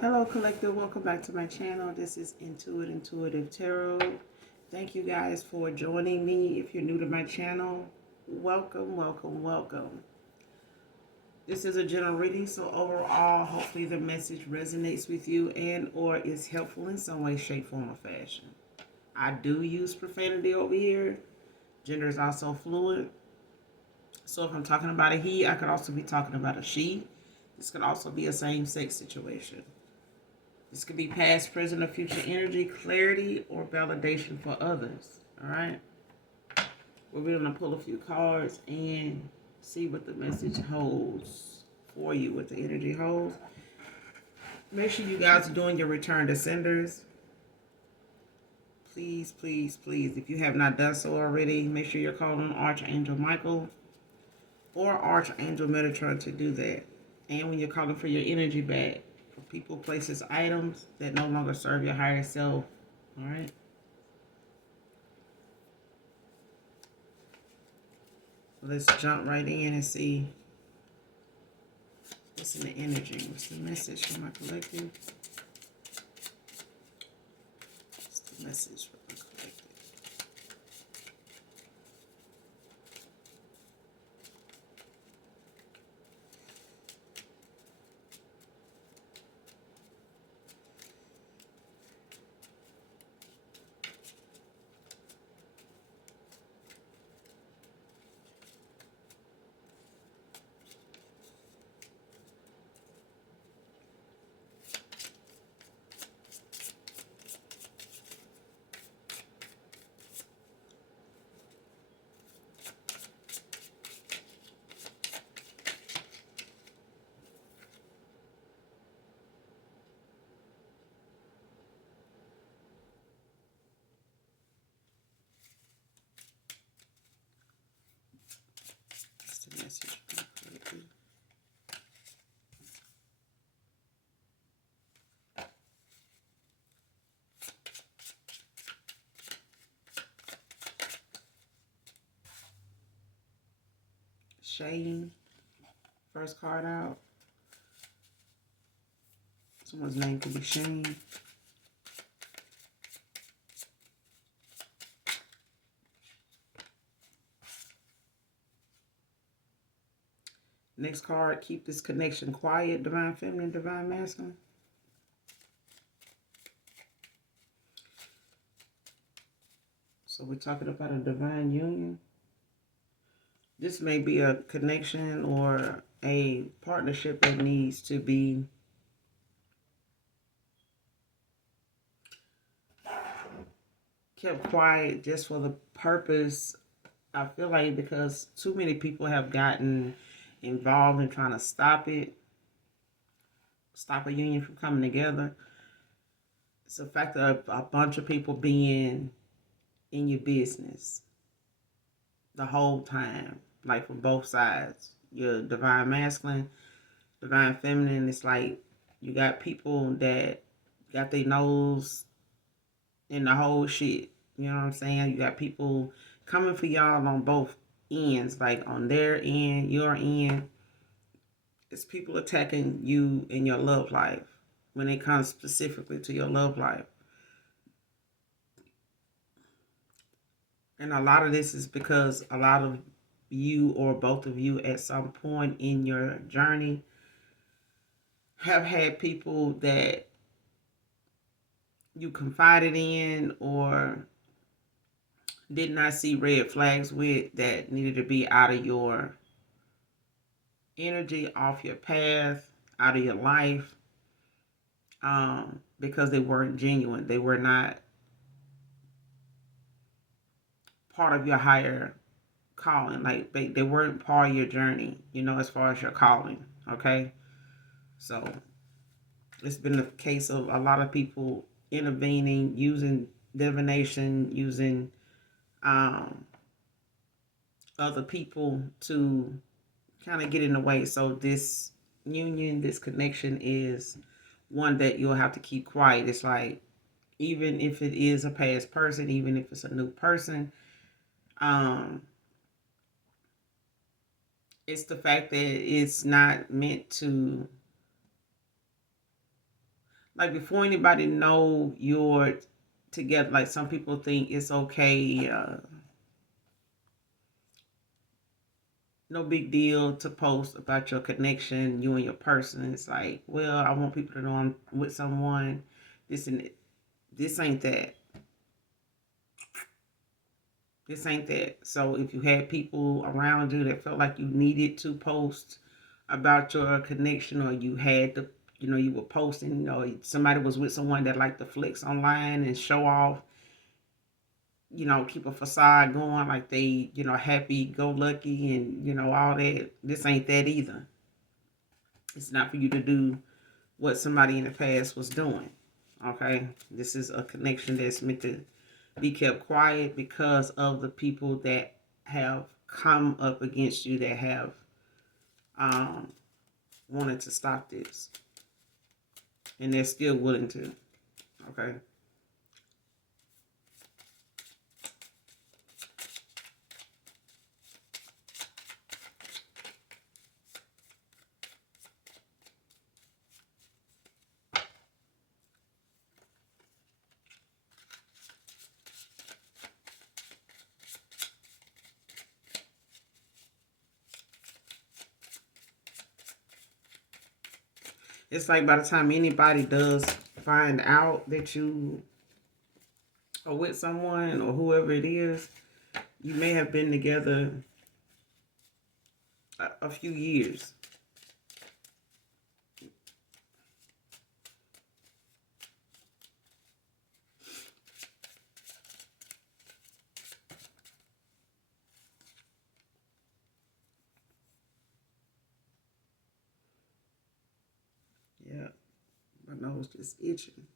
Hello, Collective. Welcome back to my channel. This is Intuitive Tarot. Thank you guys for joining me. If you're new to my channel, welcome, welcome, welcome. This is a general reading, so overall, hopefully the message resonates with you and or is helpful in some way, shape, form, or fashion. I do use profanity over here. Gender is also fluid. So if I'm talking about a he, I could also be talking about a she. This could also be a same-sex situation. This could be past, present, or future energy, clarity, or validation for others. All right. We're going to pull a few cards and see what the message holds for you, what the energy holds. Make sure you guys are doing your return to senders. Please, please, please, if you have not done so already, make sure you're calling Archangel Michael or Archangel Metatron to do that. And when you're calling for your energy back, for people, places, items that no longer serve your higher self. All right. So let's jump right in and see what's in the energy. What's the message for my collective? What's the message for my collective? What's the message for my collective? Shane. First card out. Someone's name could be Shane. Next card, keep this connection quiet. Divine Feminine, Divine Masculine. So we're talking about a divine union. This may be a connection or a partnership that needs to be kept quiet just for the purpose, I feel like, because too many people have gotten involved in trying to stop a union from coming together. It's a fact of a bunch of people being in your business the whole time, like from both sides. Your divine masculine, divine feminine. It's like you got people that got their nose in the whole shit. You know what I'm saying? You got people coming for y'all on both ends, like on their end, your end. It's people attacking you in your love life when it comes specifically to your love life. And a lot of this is because a lot of you or both of you at some point in your journey have had people that you confided in or did not see red flags with that needed to be out of your energy, off your path, out of your life, because they weren't genuine. They were not part of your higher calling. Like they weren't part of your journey, as far as your calling. Okay. So it's been a case of a lot of people intervening, using divination, using other people to kind of get in the way. So this union, this connection is one that you'll have to keep quiet. It's like, even if it is a past person, even if it's a new person, um, it's the fact that it's not meant to like before anybody know you're together, like some people think it's okay, no big deal to post about your connection, you and your person. It's like, well, I want people to know I'm with someone. This and it. This ain't that. This ain't that. So if you had people around you that felt like you needed to post about your connection, or you had to, you were posting, or somebody was with someone that liked to flex online and show off, keep a facade going like they, happy go lucky and, all that. This ain't that either. It's not for you to do what somebody in the past was doing. Okay? This is a connection that's meant to be kept quiet because of the people that have come up against you, that have um, wanted to stop this. And they're still willing to. Okay? It's like by the time anybody does find out that you are with someone or whoever it is, you may have been together a few years. Yeah, my nose just itching.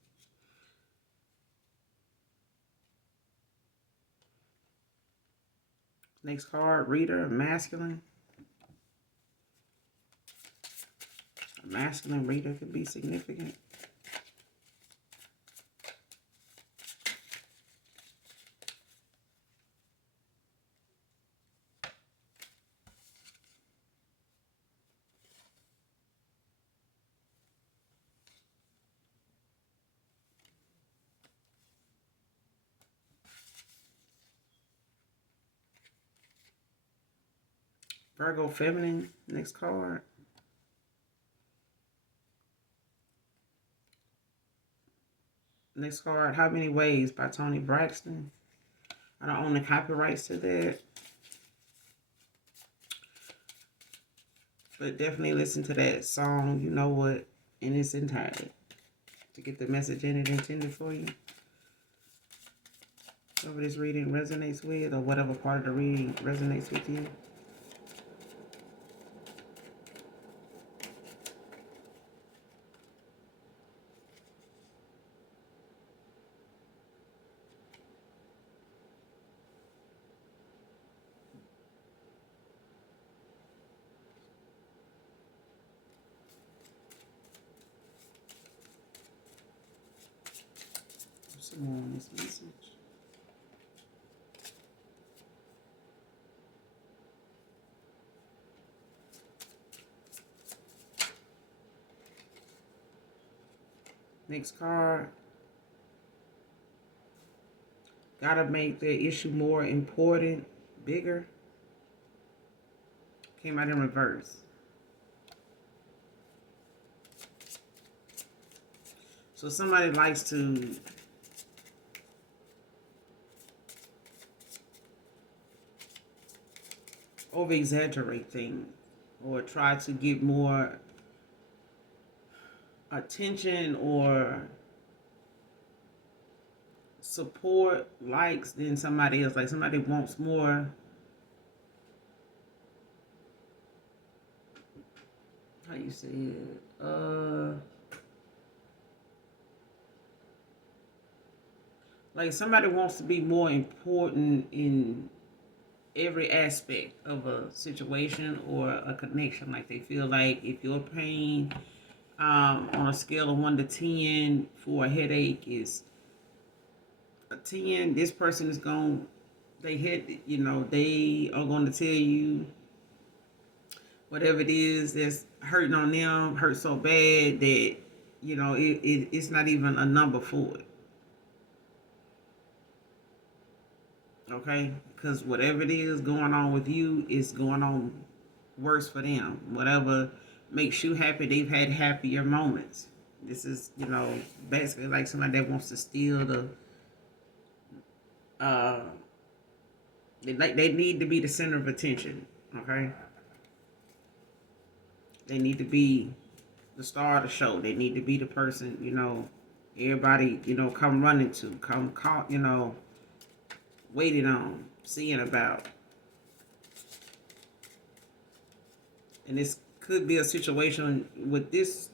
Next card, reader, masculine. A masculine reader could be significant. Virgo, feminine. Next card. Next card, How Many Ways by Toni Braxton. I don't own the copyrights to that, but definitely listen to that song, You Know What, in its entirety to get the message in it intended for you. Whatever this reading resonates with, or whatever part of the reading resonates with you. Some more on this message. Next card. Gotta make the issue more important, bigger. Came out in reverse. So somebody likes to over exaggerate things or try to get more attention or support, likes than somebody else. Like somebody wants more, how you say it? Like somebody wants to be more important in every aspect of a situation or a connection. Like they feel like if your pain on a scale of 1 to 10 for a headache is a 10, this person is going, they are going to tell you whatever it is that's hurting on them hurt so bad that it's not even a number for it. Okay, because whatever it is going on with you is going on worse for them. Whatever makes you happy, they've had happier moments. This is, basically like somebody that wants to steal the. Uh, they need to be the center of attention. Okay, they need to be the star of the show. They need to be the person, everybody, come running to, come call, waiting on, seeing about. And this could be a situation with this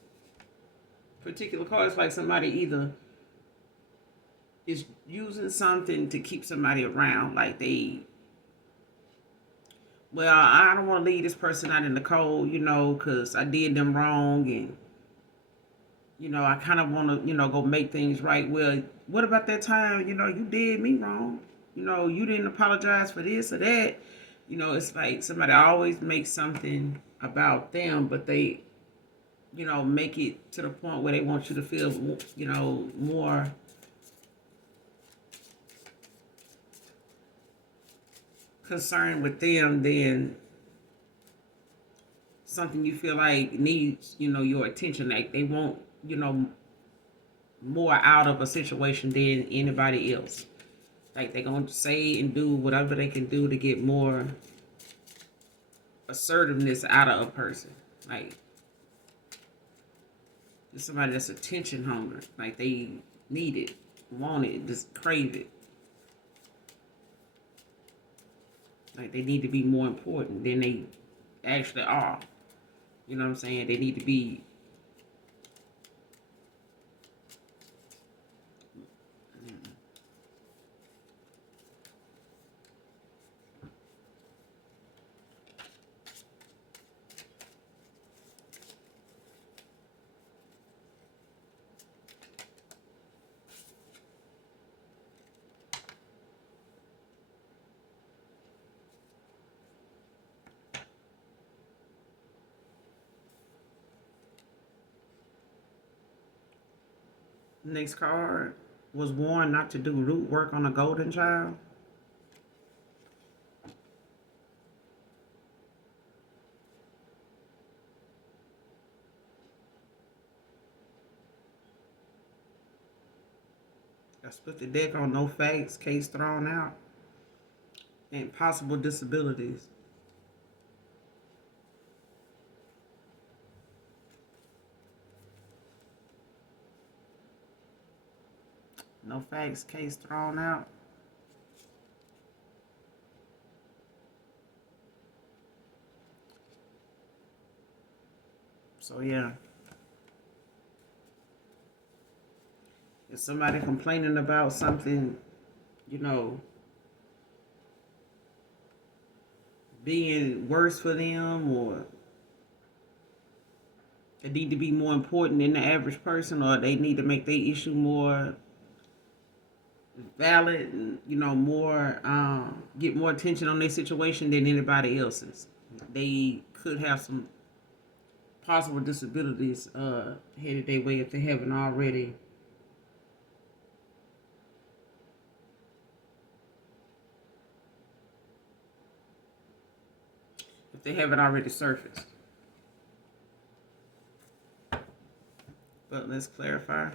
particular card. It's like somebody either is using something to keep somebody around, like I don't want to leave this person out in the cold, because I did them wrong, and I kind of want to, go make things right. Well, what about that time, you did me wrong? You didn't apologize for this or that. It's like somebody always makes something about them, but they, make it to the point where they want you to feel, more concerned with them than something you feel like needs, your attention. Like they want, more out of a situation than anybody else. Like they're going to say and do whatever they can do to get more assertiveness out of a person. Like it's somebody that's attention hungry. Like they need it, want it, just crave it. Like they need to be more important than they actually are. You know what I'm saying? They need to be. Next card was warned not to do root work on a golden child. I split the deck on no facts, case thrown out, and possible disabilities. No facts, case thrown out. So yeah. If somebody complaining about something, you know, being worse for them, or they need to be more important than the average person, or they need to make their issue more valid and, more, get more attention on their situation than anybody else's. They could have some possible disabilities headed their way if they haven't already. If they haven't already surfaced. But let's clarify.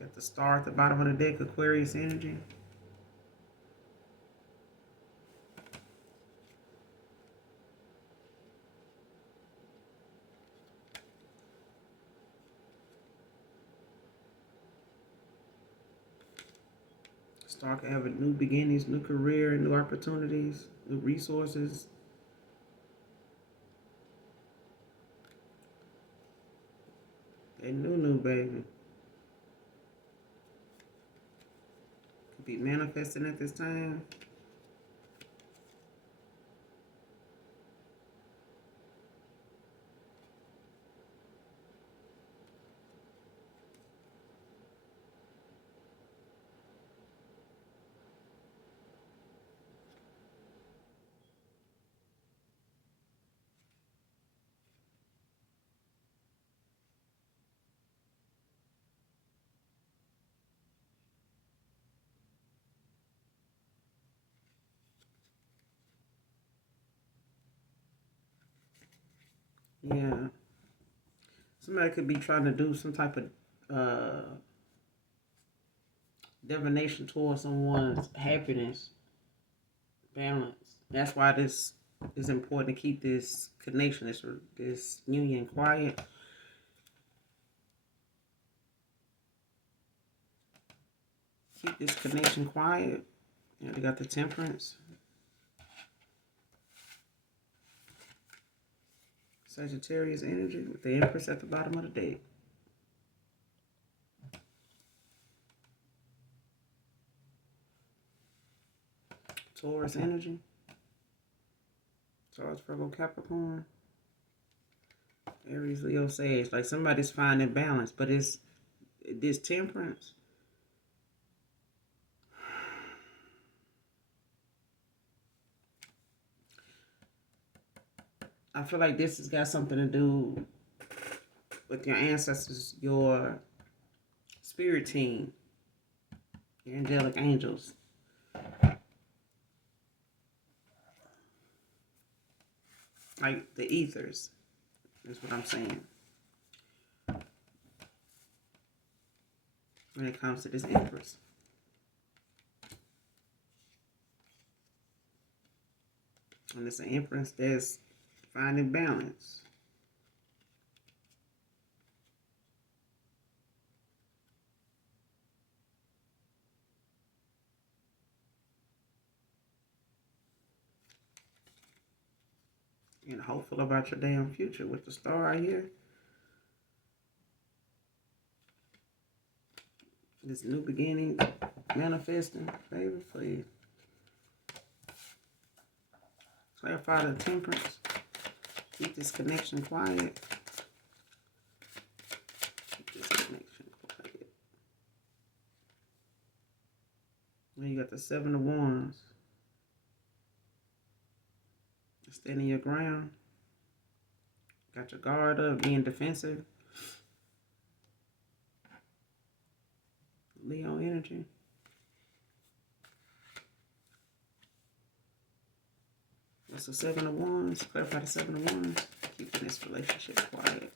Got the star at the bottom of the deck, Aquarius energy. Star can have a new beginnings, new career, new opportunities, new resources. That new baby. Could be manifesting at this time. Yeah. Somebody could be trying to do some type of divination towards someone's happiness, balance. That's why this is important to keep this connection, this union quiet. Keep this connection quiet. Yeah, they got the temperance. Sagittarius energy with the Empress at the bottom of the deck. Taurus energy. Taurus, Virgo, Capricorn. Aries, Leo, Sage. Like somebody's finding balance, but it's this temperance. I feel like this has got something to do with your ancestors, your spirit team, your angelic angels. Like the ethers, is what I'm saying. When it comes to this Empress. And it's an Empress that's finding balance. And hopeful about your damn future with the star right here. This new beginning, manifesting, baby, please. Clarify the temperance. Keep this connection quiet. Keep this connection quiet. Then you got the Seven of Wands. Standing your ground. Got your guard up, being defensive. Leo energy. What's the Seven of Wands? Clarify the Seven of Wands. Keeping this relationship quiet.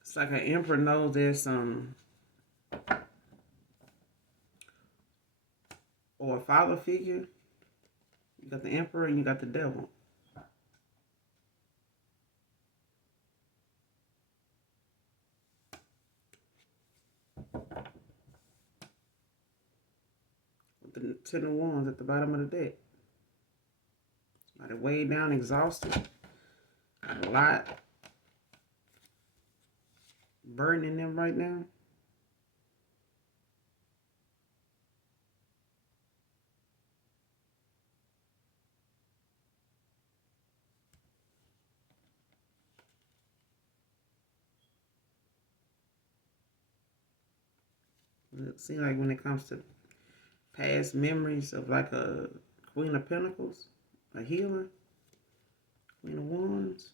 It's like an emperor knows there's some, or a father figure. You got the emperor and you got the devil. With the Ten of Wands at the bottom of the deck. Somebody way down, exhausted. A lot burdening them right now. It seems like when it comes to past memories of like a Queen of Pentacles, a healer, Queen of Wands.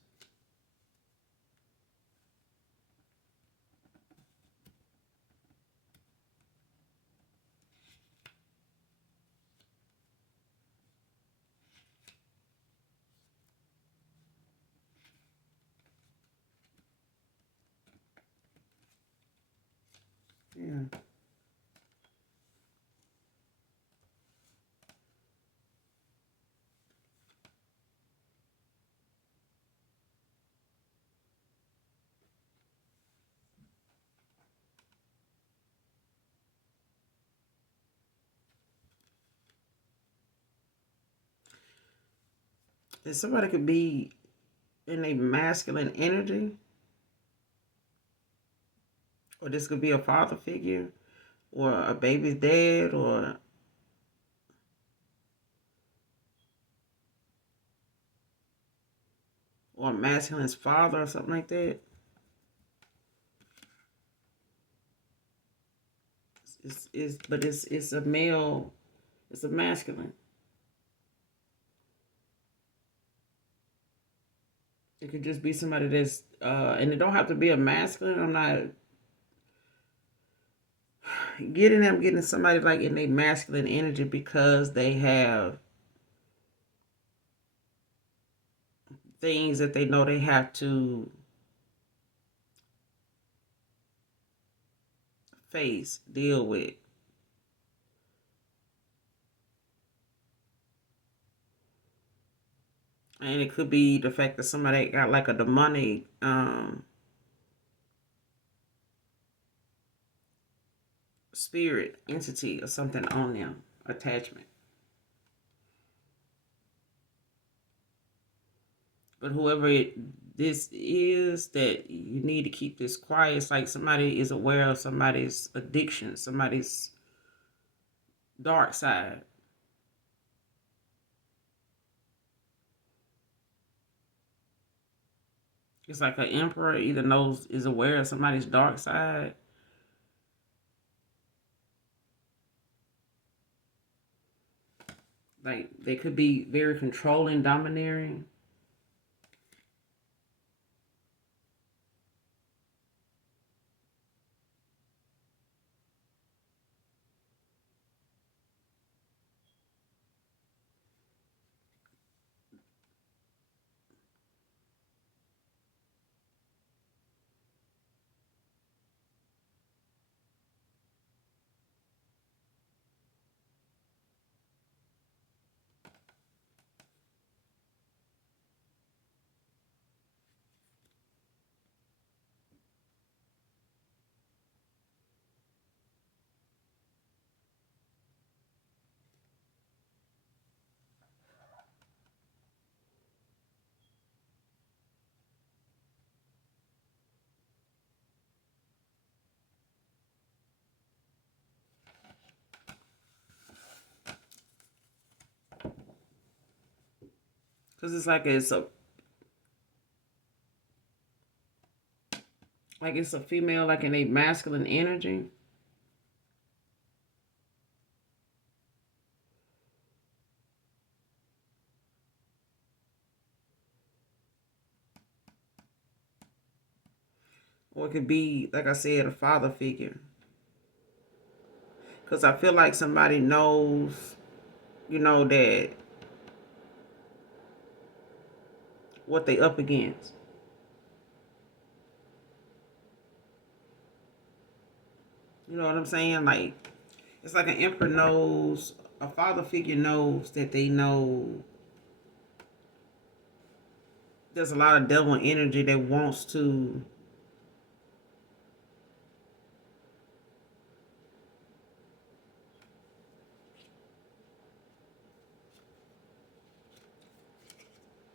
Yeah. And somebody could be in a masculine energy, or this could be a father figure, or a baby's dad, or a masculine's father, or something like that. It's a male. It's a masculine. It could just be somebody that's and it don't have to be a masculine. I'm not getting somebody like in a masculine energy because they have things that they know they have to face, deal with. And it could be the fact that somebody got like a demonic spirit, entity, or something on them, attachment. But this is, that you need to keep this quiet. It's like somebody is aware of somebody's addiction, somebody's dark side. It's like an emperor either is aware of somebody's dark side. Like they could be very controlling, domineering. Because it's like it's a female like in a masculine energy. Or it could be, like I said, a father figure. Because I feel like somebody knows, that what they up against. You know what I'm saying? Like, it's like an emperor knows, a father figure knows that they know there's a lot of devil energy that wants to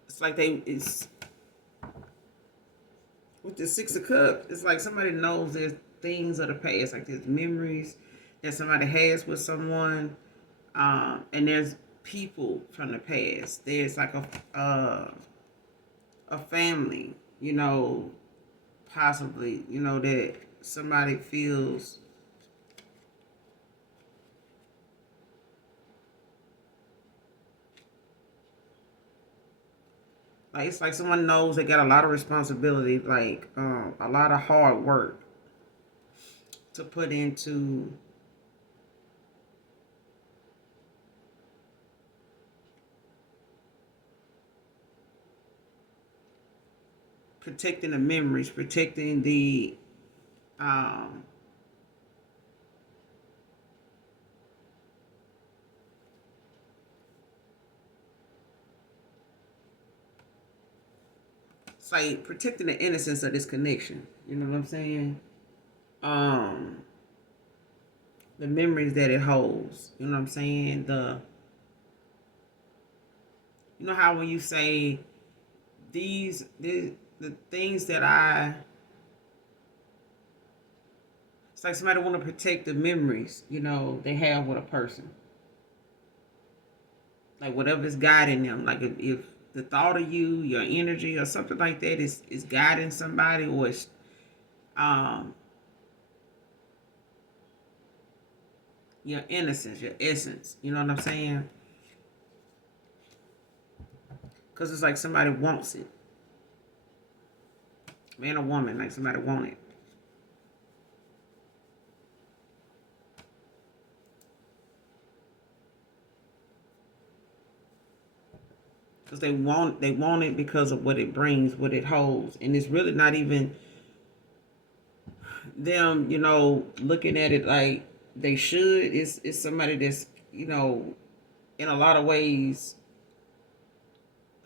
it's like it's with the Six of Cups, it's like somebody knows there's things of the past, like there's memories that somebody has with someone, and there's people from the past. There's like a family, possibly, that somebody feels like it's like someone knows they got a lot of responsibility, like a lot of hard work to put into protecting the memories, protecting the um, it's like protecting the innocence of this connection. You know what I'm saying? Um, the memories that it holds. You know what I'm saying? You know how when you say the things that it's like somebody want to protect the memories, they have with a person. Like whatever's guiding them. Like if the thought of you, your energy, or something like that is guiding somebody, or it's um your innocence, your essence. You know what I'm saying? Because it's like somebody wants it. Man or woman, like somebody want it. Because they want it because of what it brings, what it holds. And it's really not even them, looking at it like they should. It's somebody that's, in a lot of ways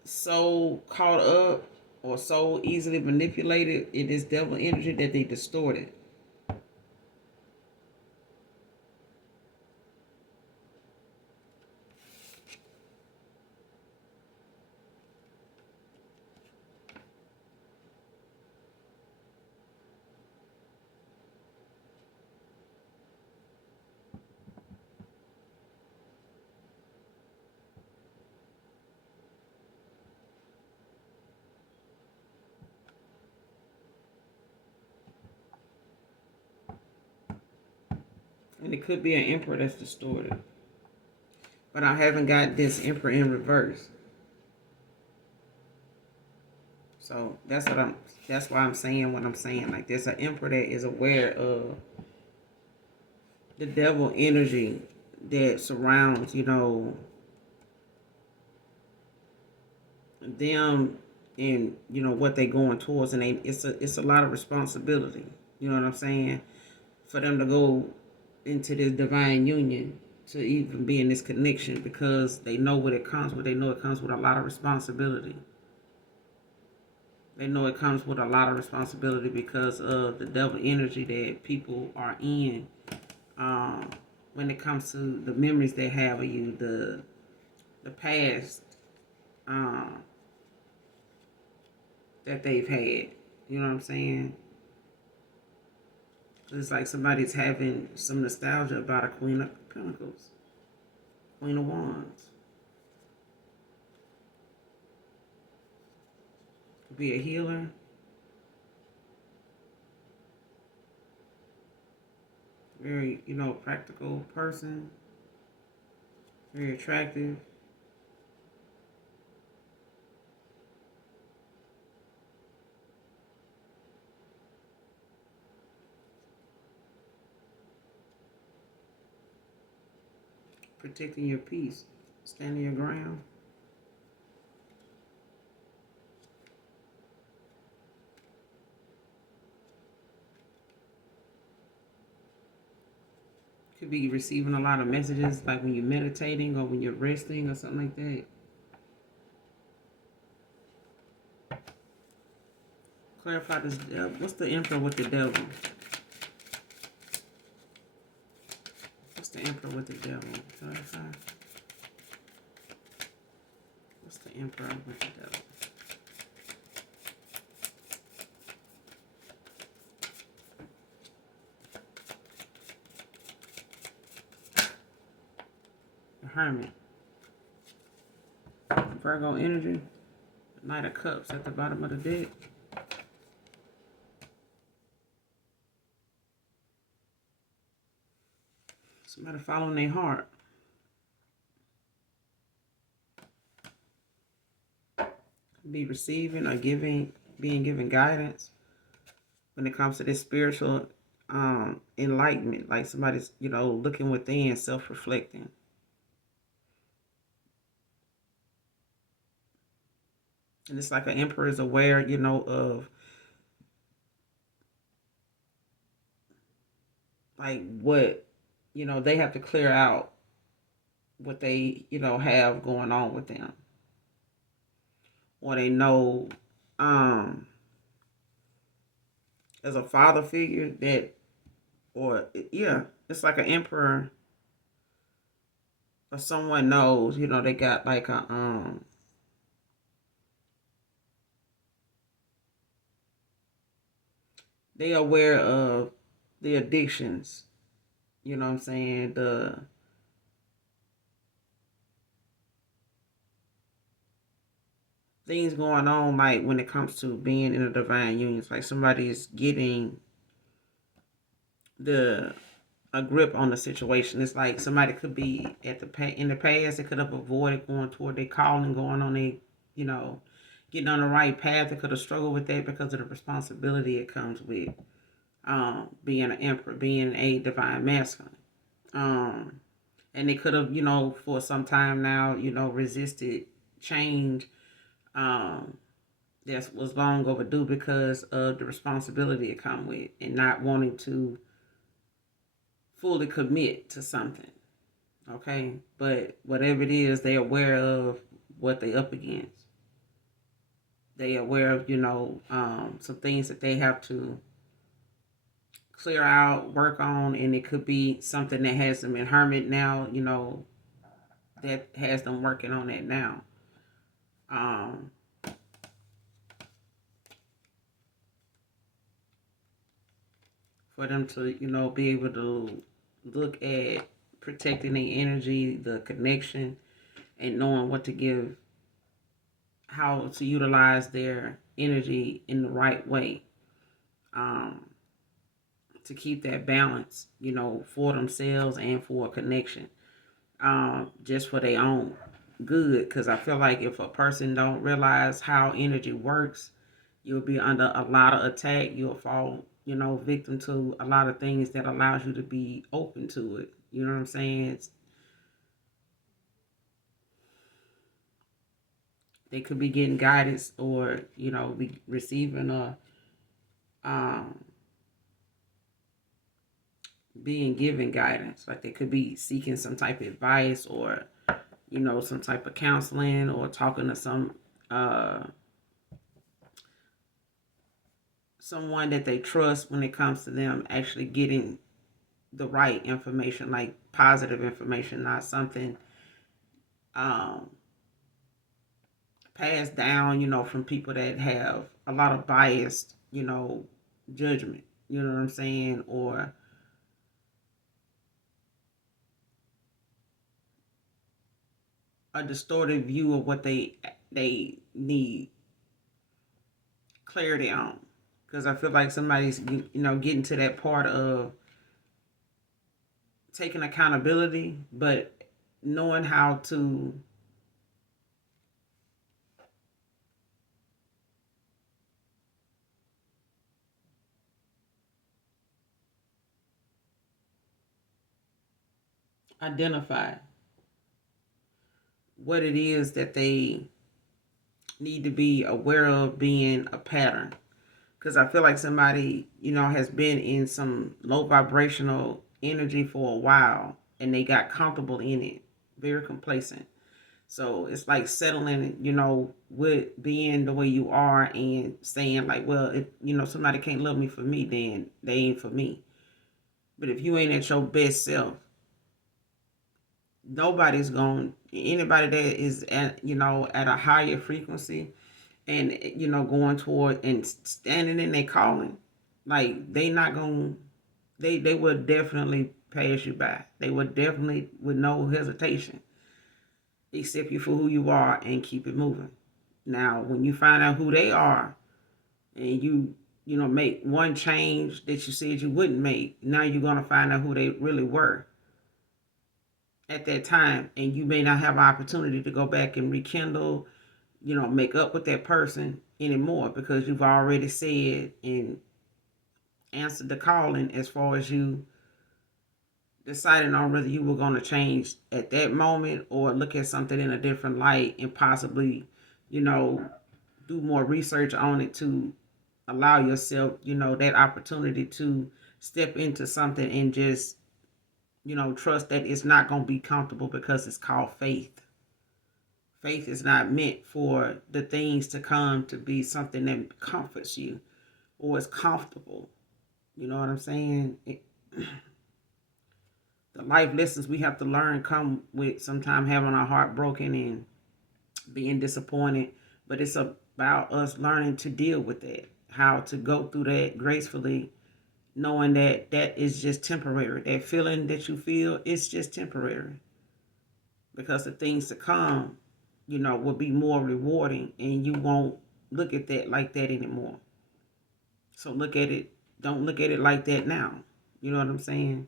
so caught up or so easily manipulated in this devil energy that they distort it. And it could be an emperor that's distorted. But I haven't got this emperor in reverse. So that's why I'm saying what I'm saying. Like there's an emperor that is aware of the devil energy that surrounds, them and what they going towards, and it's a lot of responsibility. You know what I'm saying? For them to go into this divine union, to even be in this connection, because they know what it comes with. They know it comes with a lot of responsibility. They know it comes with a lot of responsibility because of the devil energy that people are in. Um, when it comes to the memories they have of you, the past um, that they've had. You know what I'm saying? It's like somebody's having some nostalgia about a Queen of Pentacles, Queen of Wands. Could be a healer. Very, practical person. Very attractive. Protecting your peace. Standing your ground. Could be receiving a lot of messages like when you're meditating or when you're resting or something like that. Clarify this. What's the emperor with the devil? What's the emperor with the devil? Clarify. What's the emperor with the devil? The hermit. Virgo energy. Knight of Cups at the bottom of the deck. Somebody following their heart. Be receiving or giving, being given guidance when it comes to this spiritual enlightenment. Like somebody's, looking within, self-reflecting. And it's like an emperor is aware, of like what, they have to clear out what they, have going on with them. Or they know as a father figure that, or yeah, it's like an emperor or someone knows, they got like a they aware of the addictions, you know what I'm saying, the things going on, like when it comes to being in a divine union. It's like somebody is getting the a grip on the situation. It's like somebody could be in the past. They could have avoided going toward their calling, going on a, you know, getting on the right path. They could have struggled with that because of the responsibility it comes with being an emperor, being a divine masculine. Um, and they could have, for some time now, resisted change. Um, that was long overdue because of the responsibility it come with and not wanting to fully commit to something. Okay, but whatever it is, they're aware of what they up against. They aware of some things that they have to clear out, work on, and it could be something that has them in hermit now. That has them working on that now. Um, for them to be able to look at protecting the energy, the connection, and knowing what to give, how to utilize their energy in the right way. Um, to keep that balance, for themselves and for a connection, just for their own good. Because I feel like if a person don't realize how energy works, you'll be under a lot of attack. You'll fall, victim to a lot of things that allows you to be open to it. You know what I'm saying? They could be getting guidance or, be receiving a um, being given guidance. Like they could be seeking some type of advice or, some type of counseling or talking to uh, someone that they trust when it comes to them actually getting the right information, like positive information, not something um, passed down, from people that have a lot of biased, judgment. You know what I'm saying? Or a distorted view of what they need clarity on. Because I feel like somebody's getting to that part of taking accountability, but knowing how to identify what it is that they need to be aware of being a pattern. Because I feel like somebody, has been in some low vibrational energy for a while and they got comfortable in it, very complacent. So it's like settling, with being the way you are and saying like, well, if somebody can't love me for me, then they ain't for me. But if you ain't at your best self, nobody's going. Anybody that is at a higher frequency and going toward and standing in their calling, like they not going. They would definitely pass you by. They would definitely with no hesitation accept you for who you are and keep it moving. Now, when you find out who they are and you make one change that you said you wouldn't make, now you're going to find out who they really were at that time. And you may not have an opportunity to go back and rekindle, make up with that person anymore because you've already said and answered the calling as far as you deciding on whether you were going to change at that moment or look at something in a different light and possibly, you know, do more research on it to allow yourself, that opportunity to step into something and just, trust that it's not going to be comfortable because it's called faith. Faith is not meant for the things to come to be something that comforts you or is comfortable. You know what I'm saying? The life lessons we have to learn come with sometimes having our heart broken and being disappointed, but it's about us learning to deal with that, how to go through that gracefully, knowing that that is just temporary. That feeling that you feel, it's just temporary because the things to come, will be more rewarding and you won't look at that like that anymore. So look at it, don't look at it like that now. You know what I'm saying?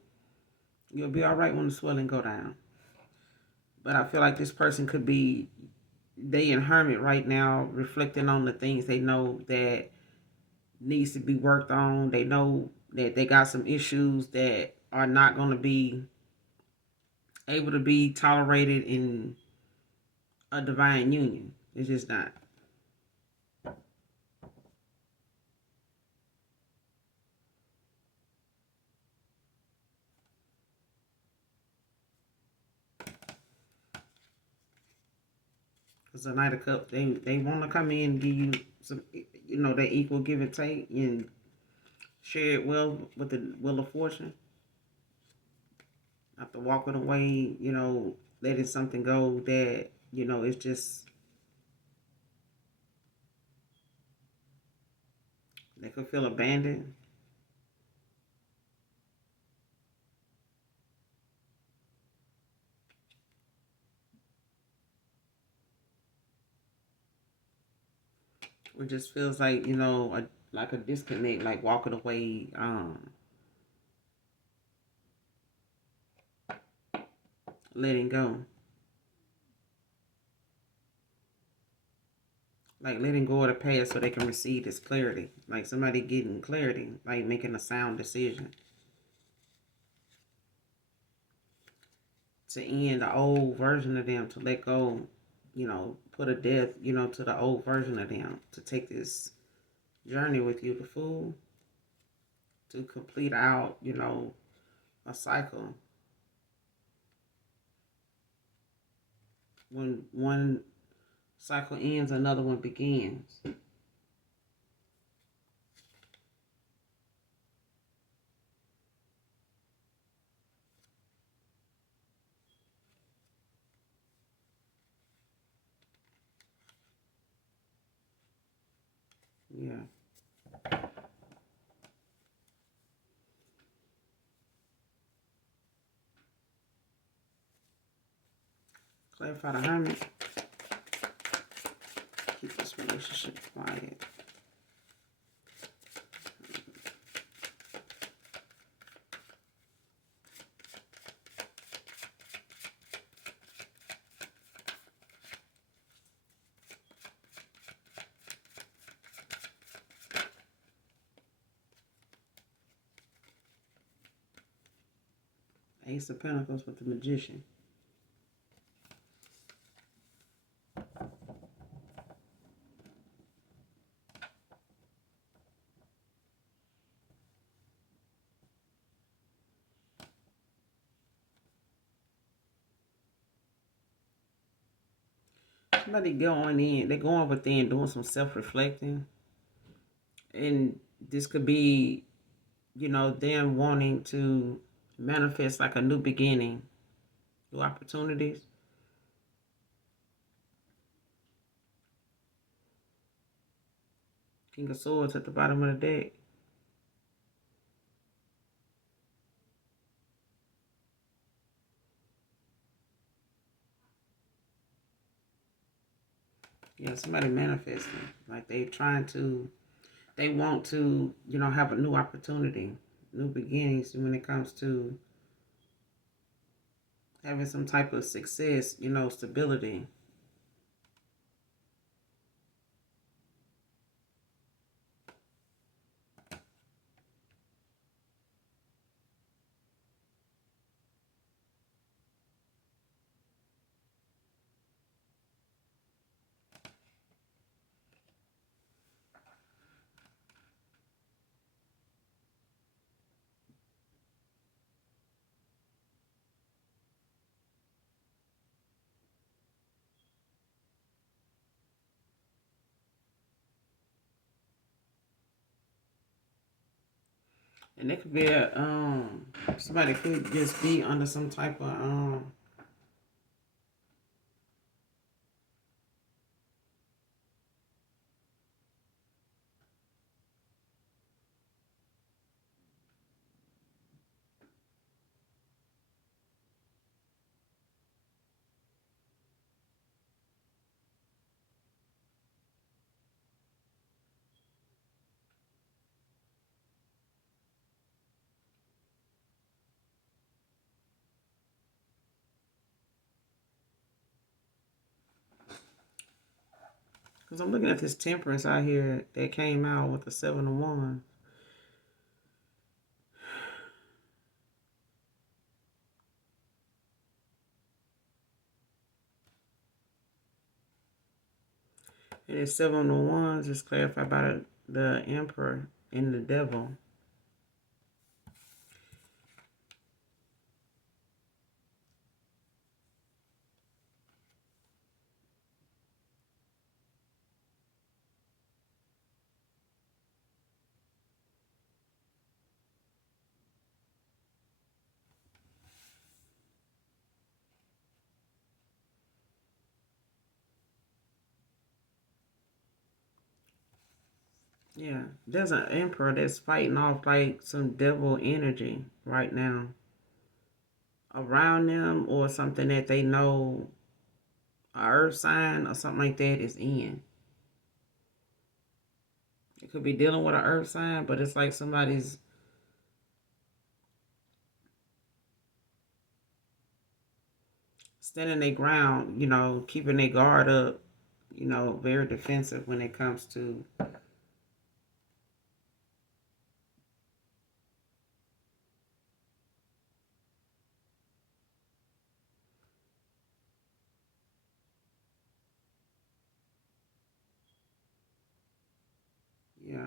You'll be all right when the swelling go down. But I feel like this person could be they in hermit right now, reflecting on the things they know that needs to be worked on. They know that they got some issues that are not going to be able to be tolerated in a divine union. It's just not. Because the Knight of Cups, they want to come in and give you some, they equal give and take and share it well with the Wheel of Fortune. After walking away, letting something go that, it's just, they could feel abandoned. It just feels like, like a disconnect, like walking away, letting go. Like letting go of the past so they can receive this clarity. Like somebody getting clarity, like making a sound decision to end the old version of them, to let go, put a death, to the old version of them, to take this journey with you, the fool, to complete out, a cycle. When one cycle ends, another one begins. Yeah. Clarify the hermit. Keep this relationship quiet. Ace of Pentacles with the Magician. Somebody going in, they're going within, doing some self-reflecting. And this could be, them wanting to manifest like a new beginning, new opportunities. King of Swords at the bottom of the deck. Yeah, somebody manifesting. Like they want to, have a new opportunity, new beginnings when it comes to having some type of success, stability. And it could be somebody could just be under some type of Because I'm looking at this temperance out here that came out with the 7 of Wands. And it's 7 of Wands is clarified by the Emperor and the Devil. Yeah, there's an Emperor that's fighting off like some devil energy right now around them, or something that they know a earth sign or something like that is in. It could be dealing with an earth sign, but it's like somebody's standing their ground, keeping their guard up, very defensive when it comes to. Yeah.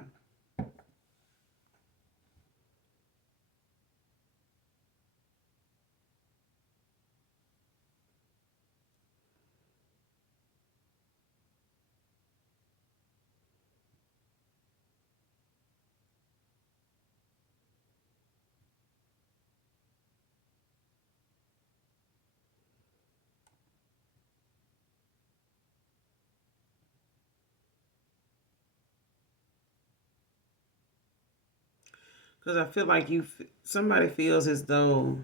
Because I feel like somebody feels as though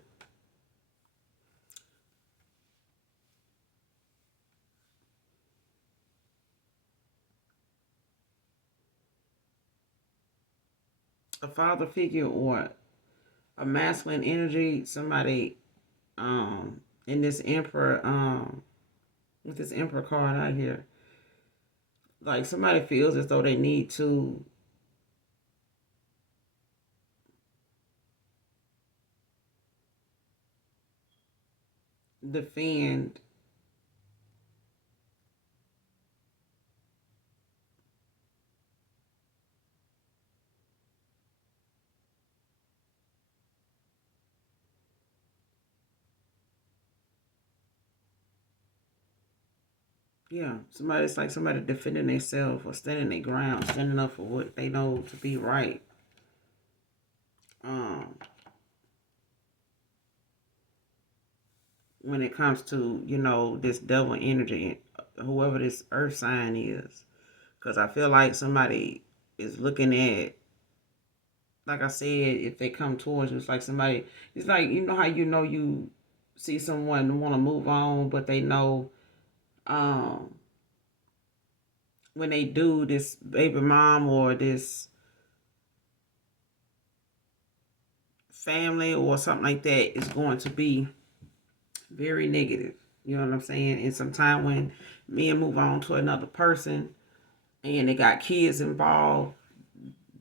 a father figure or a masculine energy, somebody in this Emperor, with this Emperor card out here, like somebody feels as though they need to defend. Yeah, somebody defending themselves or standing their ground, standing up for what they know to be right. Um, when it comes to this devil energy, whoever this earth sign is, because I feel like somebody is looking at, like I said, if they come towards you, it's like somebody. It's like how you see someone want to move on, but they know um when they do, this baby mom or this family or something like that is going to be very negative. You know what I'm saying? And sometimes when men move on to another person and they got kids involved,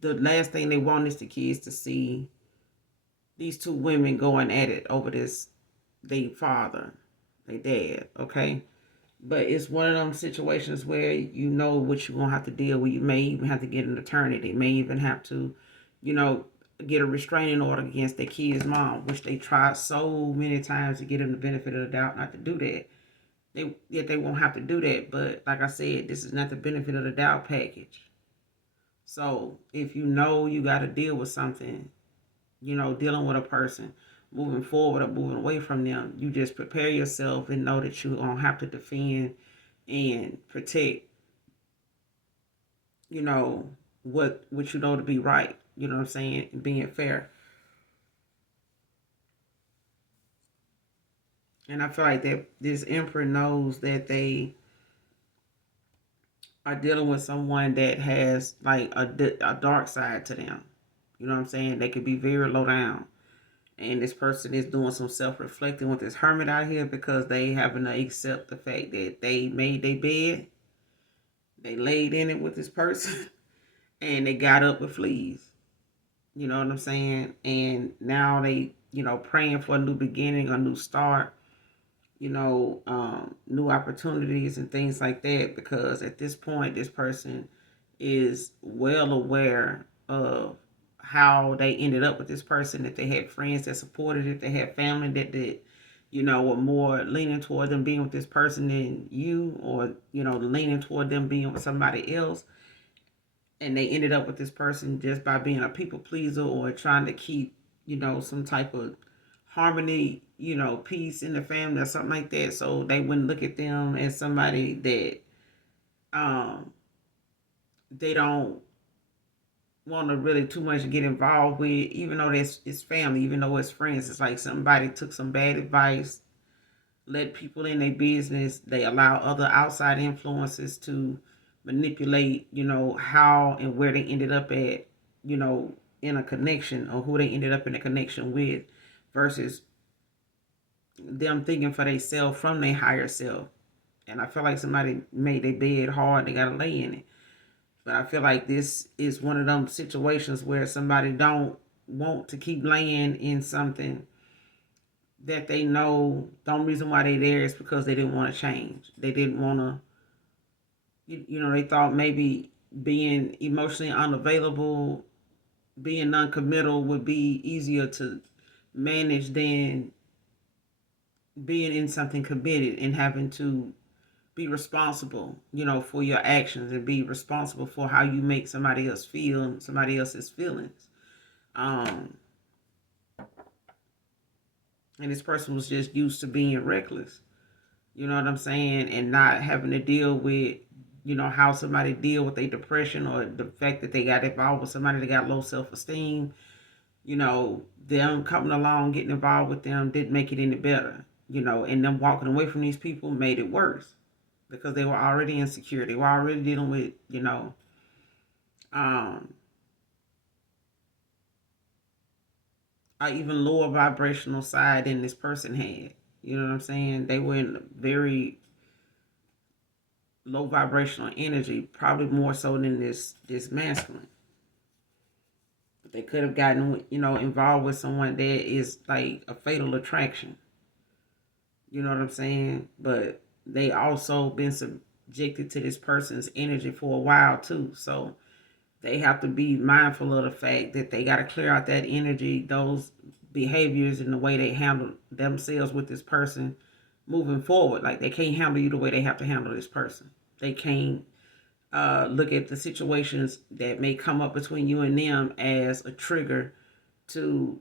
the last thing they want is the kids to see these two women going at it over this, they father, they dad, okay? But it's one of them situations where what you're going to have to deal with. You may even have to get an attorney. They may even have to, you know, get a restraining order against their kid's mom, which they tried so many times to get them the benefit of the doubt not to do that. Yet they won't have to do that. But like I said, this is not the benefit of the doubt package. So if you got to deal with something, dealing with a person, moving forward or moving away from them, you just prepare yourself and know that you're going to have to defend and protect, you know, what you know to be right. You know what I'm saying? And being fair. And I feel like that this emperor knows that they are dealing with someone that has like a dark side to them. You know what I'm saying? They could be very low down. And this person is doing some self-reflecting with this hermit out here because they having to accept the fact that they made their bed They laid in it with this person and they got up with fleas. You know what I'm saying? And now they, praying for a new beginning, a new start, new opportunities and things like that. Because at this point, this person is well aware of how they ended up with this person. If they had friends that supported it, they had family that did, were more leaning toward them being with this person than you, or, leaning toward them being with somebody else. And they ended up with this person just by being a people pleaser or trying to keep, some type of harmony, peace in the family or something like that. So they wouldn't look at them as somebody that they don't want to really too much get involved with, even though it's family, even though it's friends. It's like somebody took some bad advice, let people in their business. They allow other outside influences to manipulate, how and where they ended up at, in a connection, or who they ended up in a connection with, versus them thinking for themselves from their higher self. And I feel like somebody made their bed hard, they gotta lay in it. But I feel like this is one of them situations where somebody don't want to keep laying in something that they know the only reason why they there is because they didn't want to change. They didn't want to, they thought maybe being emotionally unavailable, being non-committal would be easier to manage than being in something committed and having to be responsible, for your actions, and be responsible for how you make somebody else feel and somebody else's feelings. Um, and this person was just used to being reckless. You know what I'm saying? And not having to deal with, how somebody deal with their depression, or the fact that they got involved with somebody that got low self-esteem. Them coming along, getting involved with them didn't make it any better. And them walking away from these people made it worse because they were already insecure. They were already dealing with, um, a even lower vibrational side than this person had. You know what I'm saying? They were in very low vibrational energy, probably more so than this masculine. But they could have gotten, involved with someone that is like a fatal attraction. You know what I'm saying? But they also been subjected to this person's energy for a while too. So they have to be mindful of the fact that they got to clear out that energy, those behaviors, and the way they handle themselves with this person moving forward. Like, they can't handle you the way they have to handle this person. They can't look at the situations that may come up between you and them as a trigger to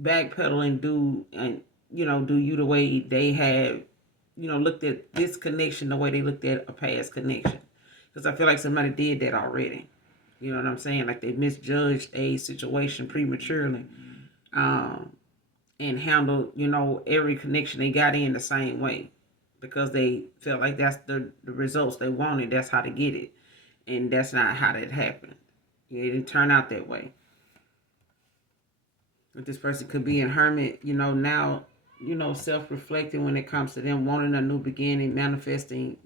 backpedal and do you the way they had, looked at this connection the way they looked at a past connection. Because I feel like somebody did that already. You know what I'm saying? Like, they misjudged a situation prematurely, um, and handled, every connection they got in the same way, because they felt like that's the results they wanted. That's how to get it. And that's not how that happened. It didn't turn out that way. But this person could be in hermit, now, self-reflecting when it comes to them wanting a new beginning, manifesting,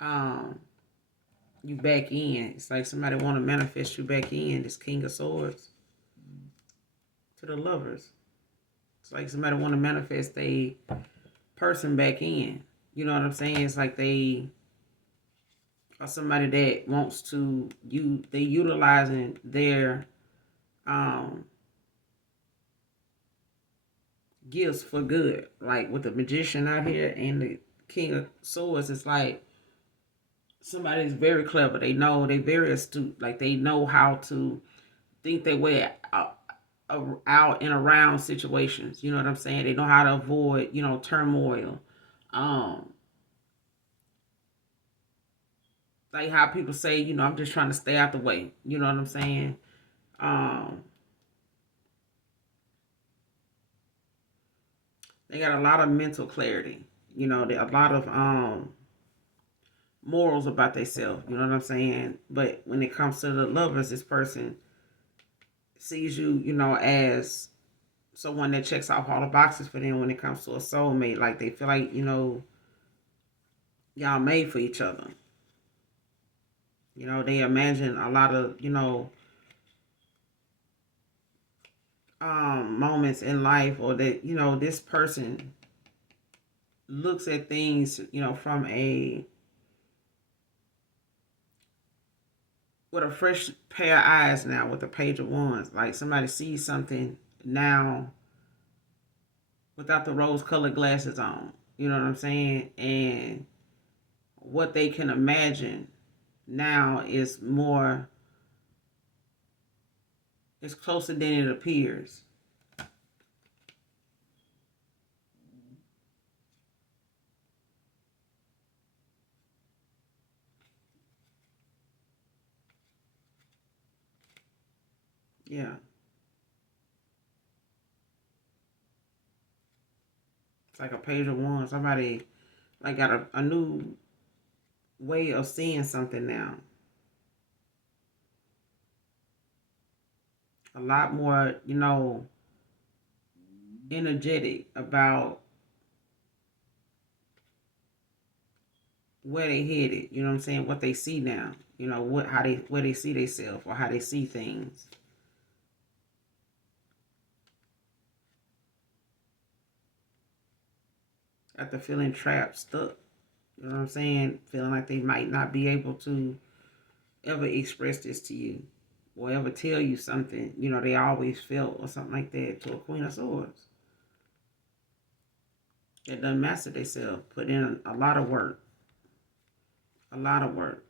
um, you back in. It's like somebody want to manifest you back in. This King of Swords to the lovers. It's like somebody want to manifest a person back in. You know what I'm saying? It's like they are somebody that wants to they utilizing their um gifts for good. Like with the magician out here and the King of Swords, it's like somebody's very clever. They know, they very astute. Like, they know how to think their way out and around situations. You know what I'm saying? They know how to avoid, turmoil. Um, like how people say, I'm just trying to stay out the way. You know what I'm saying? Um, they got a lot of mental clarity. A lot of morals about themselves. You know what I'm saying? But when it comes to the lovers, this person sees you, as someone that checks off all the boxes for them when it comes to a soulmate. Like, they feel like, y'all made for each other. You know, they imagine a lot of, moments in life, or that, this person looks at things, from with a fresh pair of eyes now, with a page of wands. Like somebody sees something now without the rose colored glasses on. You know what I'm saying? And what they can imagine now is more, it's closer than it appears. Yeah. It's like a page of wands. Somebody like got a new way of seeing something now. A lot more, energetic about where they headed. You know what I'm saying? What they see now. Where they see themselves, or how they see things. After feeling trapped, stuck. You know what I'm saying? Feeling like they might not be able to ever express this to you, or ever tell you something, they always felt, or something like that, to a Queen of Swords. That done mastered themselves, put in a lot of work. A lot of work.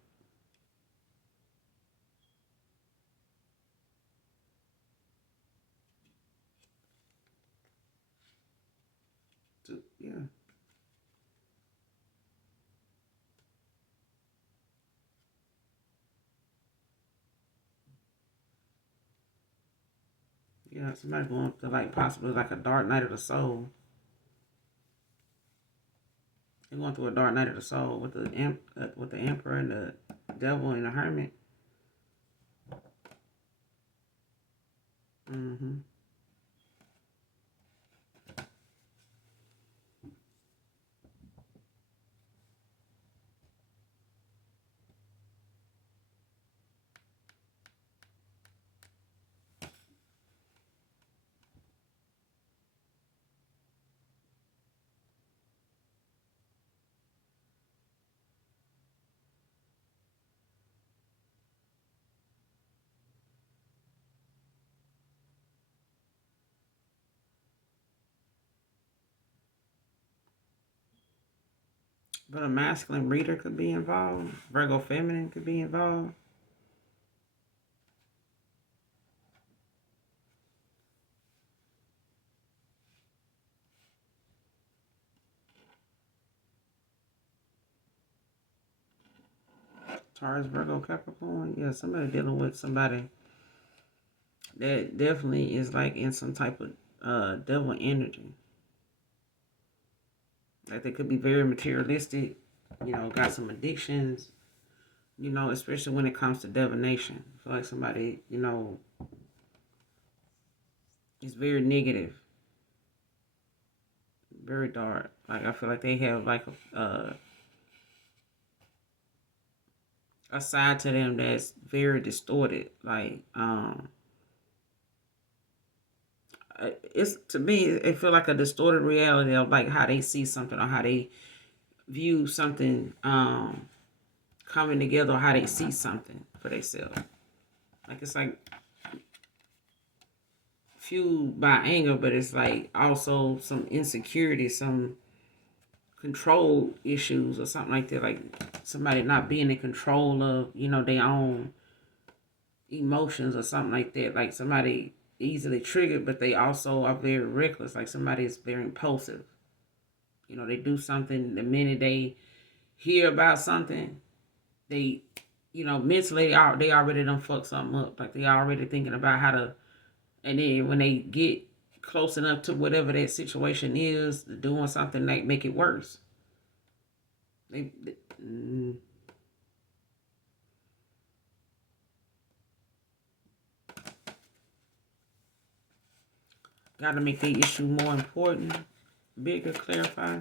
Yeah. Yeah, somebody going to like possibly like a dark night of the soul. They're going through a dark night of the soul with the emperor and the devil and the hermit. Mm-hmm. But a masculine reader could be involved. Virgo feminine could be involved. Taurus, Virgo, Capricorn. Yeah, somebody dealing with somebody that definitely is like in some type of devil energy. Like they could be very materialistic, got some addictions, especially when it comes to divination. I feel like somebody, is very negative, very dark. Like I feel like they have like a side to them that's very distorted. Like it's, to me, it feel like a distorted reality of like how they see something, or how they view something coming together, or how they see something for themselves. Like it's like fueled by anger, but it's like also some insecurity, some control issues, or something like that. Like somebody not being in control of, their own emotions, or something like that. Like somebody easily triggered, but they also are very reckless. Like somebody is very impulsive. They do something the minute they hear about something, they, mentally they already done fuck something up. Like they already thinking about how to, and then when they get close enough to whatever that situation is, doing something that make it worse. They got to make the issue more important, bigger, clarify.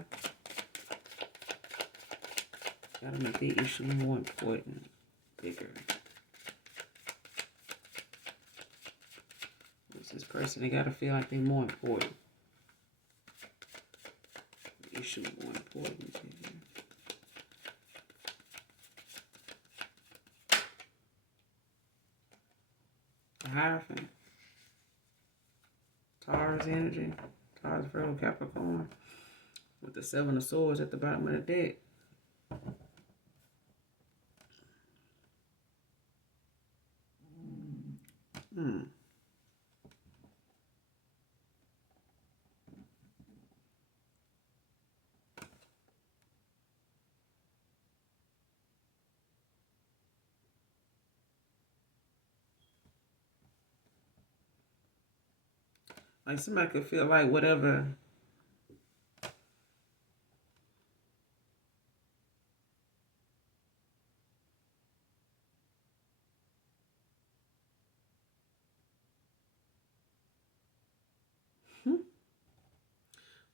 Gotta make the issue more important, bigger. What's this person? They gotta feel like they're more important. The issue more important. The Hierophant. Taurus energy. Taurus, Virgo, Capricorn. With the Seven of Swords at the bottom of the deck. Like somebody could feel like whatever.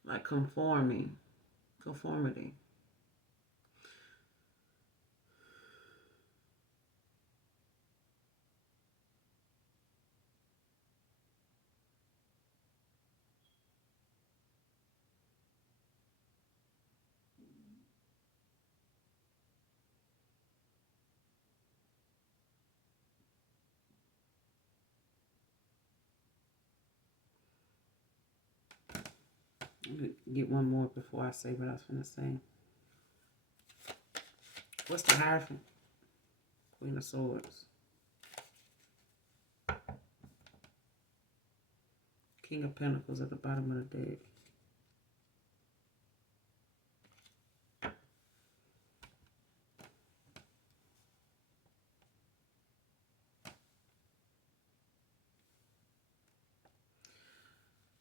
Like conformity. Get one more before I say what I was going to say. What's the Hierophant? Queen of Swords. King of Pentacles at the bottom of the deck.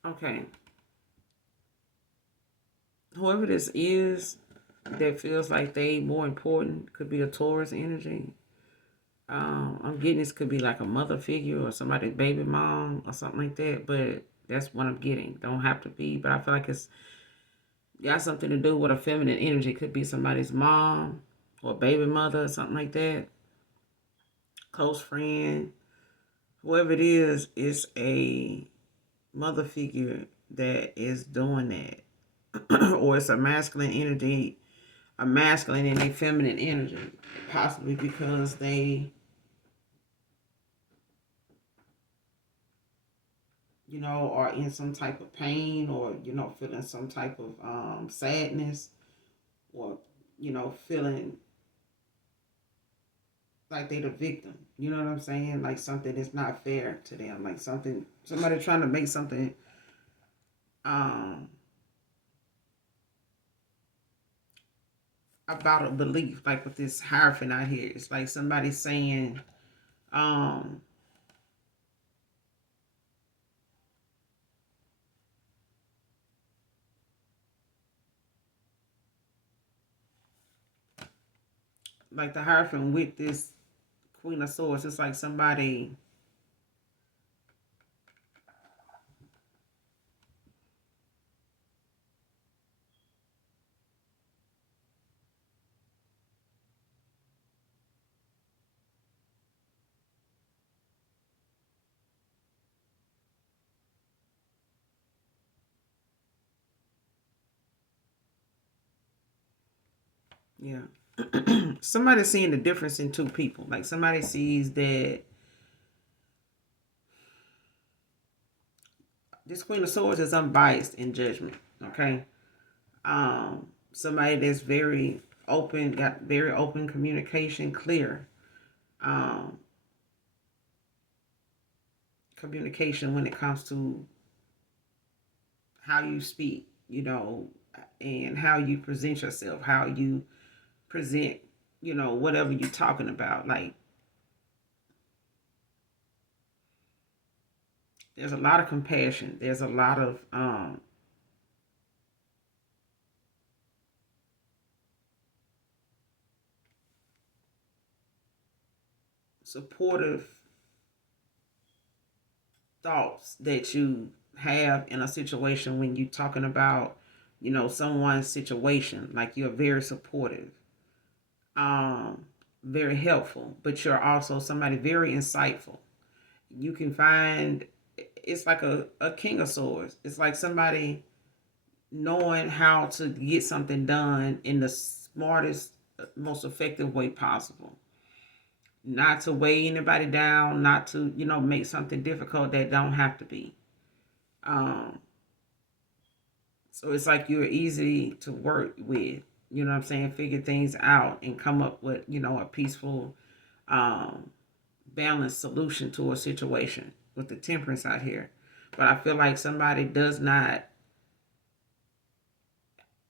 Okay. Whoever this is that feels like they more important, could be a Taurus energy. I'm getting this could be like a mother figure or somebody's baby mom or something like that, but that's what I'm getting. Don't have to be, but I feel like it's got something to do with a feminine energy. It could be somebody's mom or baby mother or something like that. Close friend. Whoever it is a mother figure that is doing that. Or it's a masculine energy, a masculine and a feminine energy. Possibly because they, are in some type of pain or, feeling some type of sadness or, feeling like they the victim. You know what I'm saying? Like something is not fair to them. Like somebody trying to make something um about a belief. Like with this Hierophant out here, it's like somebody saying, um, like the Hierophant with this Queen of Swords. It's like somebody yeah. Somebody's seeing the difference in two people. Like somebody sees that this Queen of Swords is unbiased in judgment. Okay. Somebody that's very open, got very open communication, clear communication when it comes to how you speak, and how you present yourself, how you present, whatever you're talking about. Like there's a lot of compassion. There's a lot of supportive thoughts that you have in a situation when you're talking about, someone's situation. Like you're very supportive. um, very helpful, but you're also somebody very insightful. You can find, it's like a king of swords. It's like somebody knowing how to get something done in the smartest, most effective way possible. Not to weigh anybody down, not to, make something difficult that don't have to be. Um, so it's like you're easy to work with, you know what I'm saying? Figure things out and come up with, a peaceful, um, balanced solution to a situation with the temperance out here. But I feel like somebody does not,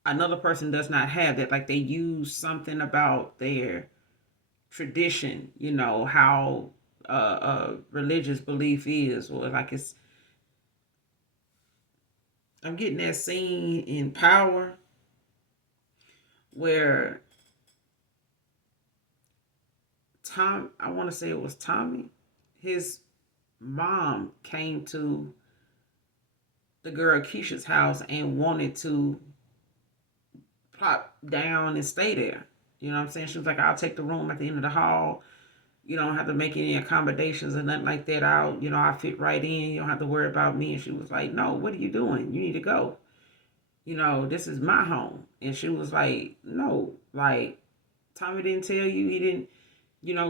another person does not have that. Like they use something about their tradition, how religious belief is, or like I'm getting that scene in Power where I want to say it was Tommy, his mom came to the girl Keisha's house and wanted to plop down and stay there. You know what I'm saying? She was like, I'll take the room at the end of the hall. You don't have to make any accommodations or nothing like that. I fit right in. You don't have to worry about me. And she was like, no, what are you doing? You need to go. This is my home. And she was like, no, like, Tommy didn't tell you. He didn't,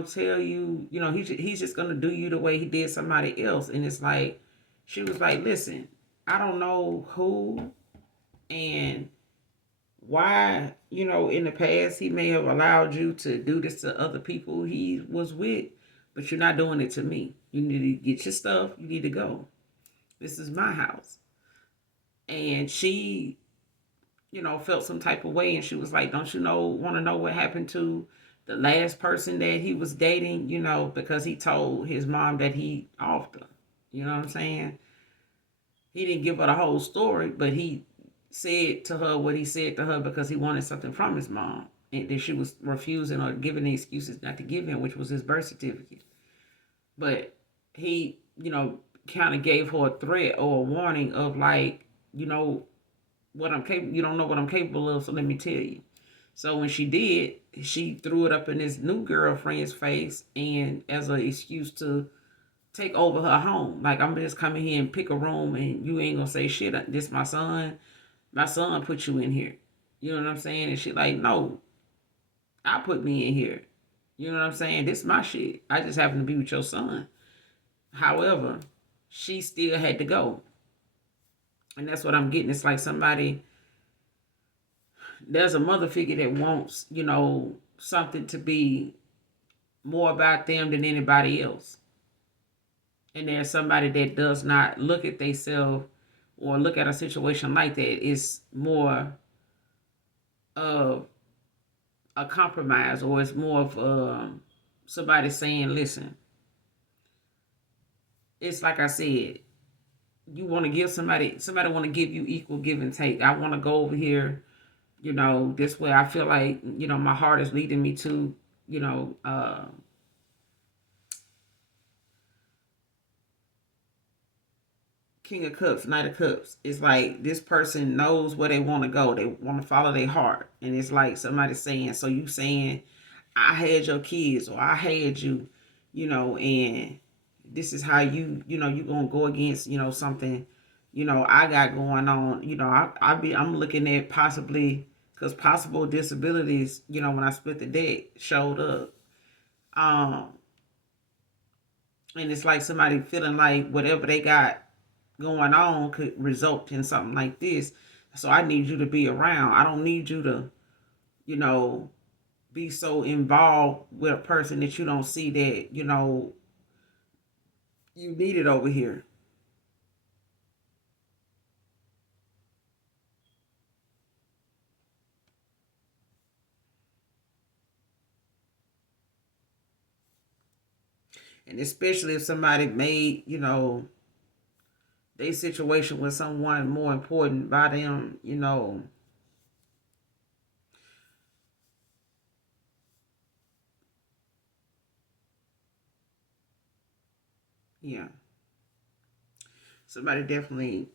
tell you, he's just going to do you the way he did somebody else. And it's like, she was like, listen, I don't know who and why, in the past he may have allowed you to do this to other people he was with, but you're not doing it to me. You need to get your stuff. You need to go. This is my house. And she, felt some type of way. And she was like, don't you want to know what happened to the last person that he was dating, because he told his mom that he offed her. You know what I'm saying? He didn't give her the whole story, but he said to her what he said to her because he wanted something from his mom. And then she was refusing or giving the excuses not to give him, which was his birth certificate. But he, kind of gave her a threat or a warning of like, what I'm capable. You don't know what I'm capable of, so let me tell you. So when she did, she threw it up in his new girlfriend's face, and as an excuse to take over her home. Like, I'm just coming here and pick a room, and you ain't gonna say shit. This my son. My son put you in here. You know what I'm saying? And she like, no, I put me in here. You know what I'm saying? This is my shit. I just happen to be with your son. However, she still had to go. And that's what I'm getting. It's like somebody, there's a mother figure that wants, something to be more about them than anybody else. And there's somebody that does not look at themselves or look at a situation like that. It's more of a compromise, or it's more of somebody saying, listen, it's like I said, you want to give somebody want to give you equal give and take. I want to go over here, this way. I feel like, my heart is leading me to, you know, uh, King of Cups, Knight of Cups. It's like this person knows where they want to go. They want to follow their heart. And it's like somebody saying, so you saying, I had your kids or I had you, and this is how you're going to go against, something, I got going on. I'm looking at possibly, because possible disabilities, when I split the deck showed up. Um, and it's like somebody feeling like whatever they got going on could result in something like this. So I need you to be around. I don't need you to, you know, be so involved with a person that you don't see that, you need it over here. And especially if somebody made, their situation with someone more important by them, yeah. Somebody definitely,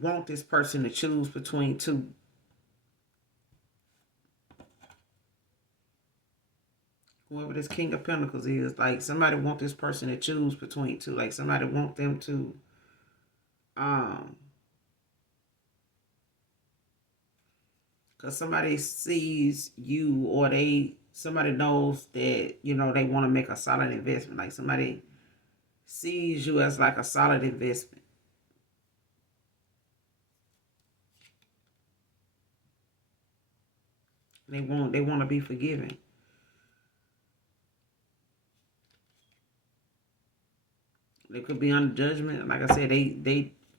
want this person to choose between two. whoever this King of Pentacles is, like somebody want this person to choose between two. Like somebody want them to, um, because somebody sees you, or somebody knows that, you know, they want to make a solid investment. Like somebody sees you as like a solid investment. They want to be forgiven. They could be under judgment. Like I said,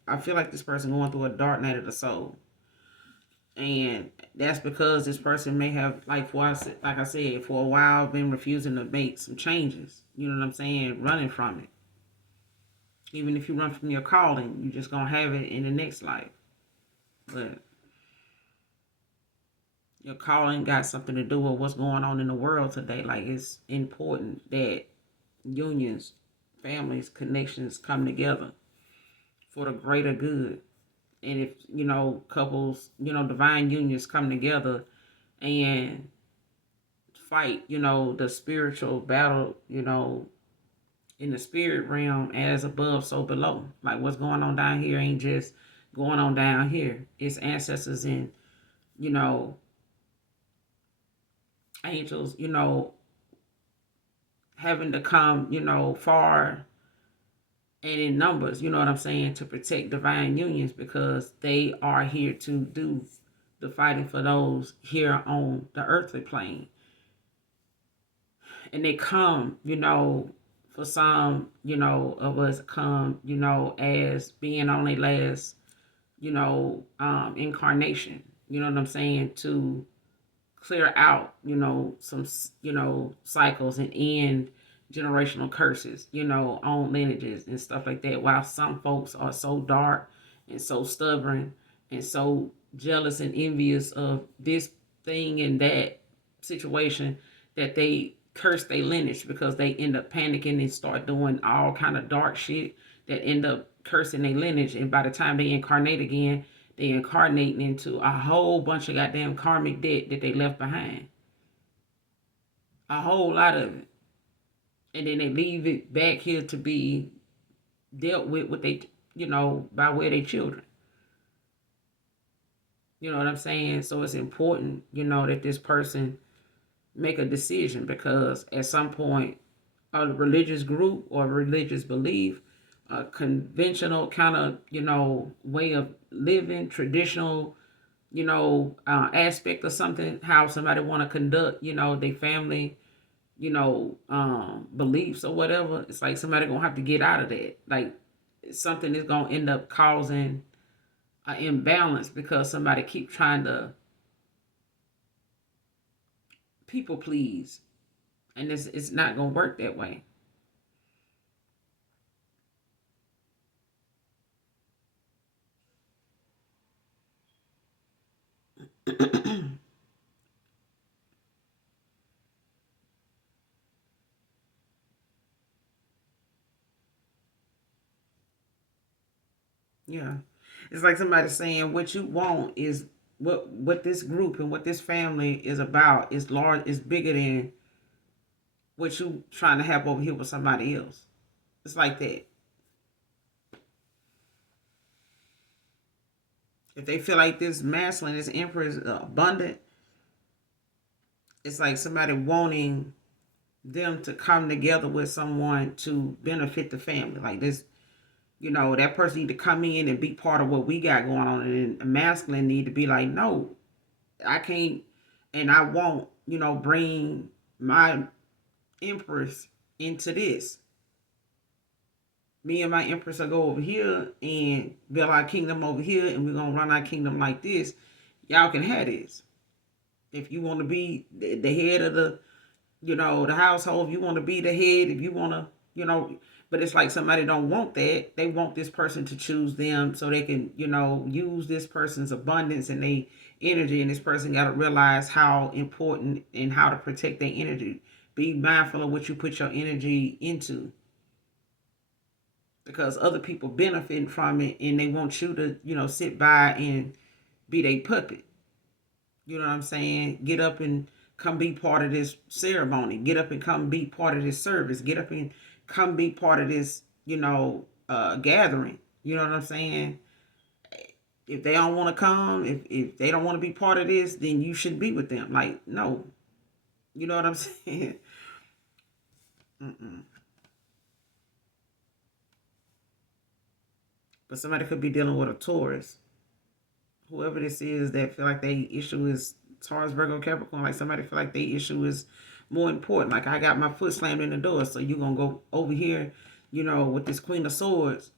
I feel like this person going through a dark night of the soul. And that's because this person may have, like I said, for a while been refusing to make some changes. You know what I'm saying? Running from it. Even if you run from your calling, you just gonna have it in the next life. But your calling got something to do with what's going on in the world today. Like it's important that unions, families, connections come together for the greater good. And if, you know, couples, you know, divine unions come together and fight, you know, the spiritual battle, you know, in the spirit realm, as above, so below. Like what's going on down here ain't just going on down here. It's ancestors and, you know, angels, you know, having to come, you know, far and in numbers, you know what I'm saying, to protect divine unions, because they are here to do the fighting for those here on the earthly plane. And they come, you know, for some, you know, of us come, you know, as being on a last, you know, incarnation, you know what I'm saying, to clear out, you know, some, you know, cycles and end generational curses, you know, on lineages and stuff like that. While some folks are so dark and so stubborn and so jealous and envious of this thing and that situation, that they curse their lineage, because they end up panicking and start doing all kind of dark shit that end up cursing their lineage. And by the time they incarnate again, they incarnating into a whole bunch of goddamn karmic debt that they left behind. A whole lot of it. And then they leave it back here to be dealt with they, you know, by way of their children. You know what I'm saying? So it's important, you know, that this person make a decision, because at some point, a religious group or religious belief, a conventional kind of, you know, way of living, traditional, you know, aspect of something, how somebody want to conduct, you know, their family, you know, beliefs or whatever. It's like somebody gonna have to get out of that. Like something is gonna end up causing an imbalance, because somebody keep trying to people please, and it's not gonna work that way. Yeah, it's like somebody saying what you want is what this group and what this family is about is large, is bigger than what you trying to have over here with somebody else. It's like that. If they feel like this masculine, this emperor is abundant, it's like somebody wanting them to come together with someone to benefit the family. Like this, you know, that person need to come in and be part of what we got going on. And a masculine need to be like, no, I can't, and I won't, you know, bring my empress into this. Me and my empress will go over here and build our kingdom over here, and we're gonna run our kingdom like this. Y'all can have this. If you want to be the head of the, you know, the household, if you want to be the head, if you want to, you know, but it's like somebody don't want that. They want this person to choose them so they can, you know, use this person's abundance and they energy. And this person got to realize how important and how to protect their energy. Be mindful of what you put your energy into, because other people benefit from it and they want you to, you know, sit by and be their puppet. You know what I'm saying? Get up and come be part of this ceremony. Get up and come be part of this service. Get up and come be part of this, gathering. You know what I'm saying? If they don't want to come, if they don't want to be part of this, then you should be with them. Like, no. You know what I'm saying? Mm-mm. But somebody could be dealing with a Taurus. Whoever this is that feel like they issue is Taurus, Virgo, Capricorn, like somebody feel like they issue is more important. Like I got my foot slammed in the door, so you're gonna go over here, with this Queen of Swords,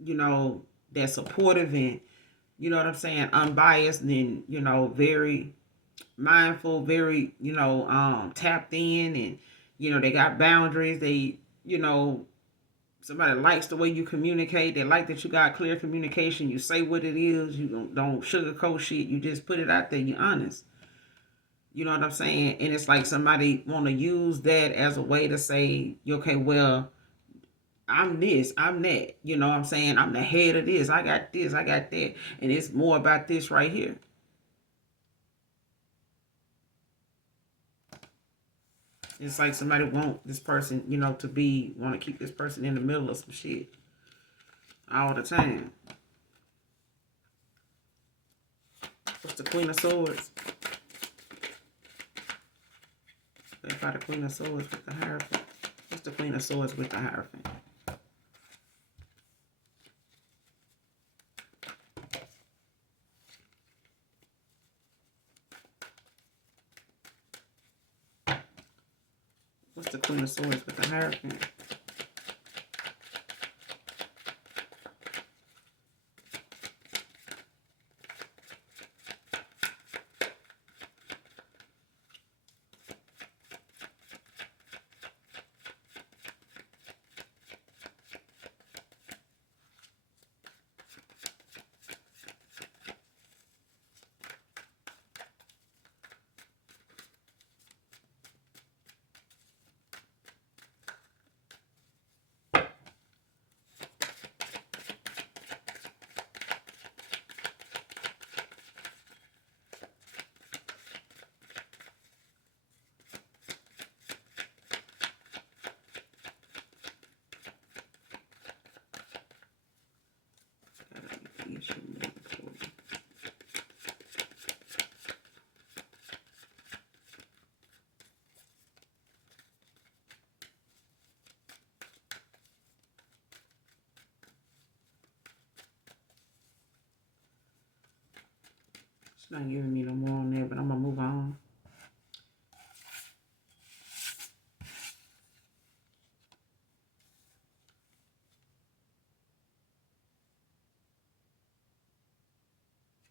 that's supportive and what I'm saying, unbiased and very mindful, very tapped in, and they got boundaries. They somebody likes the way you communicate. They like that you got clear communication. You say what it is. You don't sugarcoat shit. You just put it out there. You're honest. You know what I'm saying? And it's like somebody want to use that as a way to say, okay, well, I'm this, I'm that. You know what I'm saying? I'm the head of this. I got this, I got that. And it's more about this right here. It's like somebody want this person, want to keep this person in the middle of some shit all the time. What's the Queen of Swords? They fight the Queen of Swords with the Hierophant. What's the Queen of Swords with the Hierophant? What's the Queen of Swords with the Hierophant? It's not giving me no more on there, but I'm going to move on.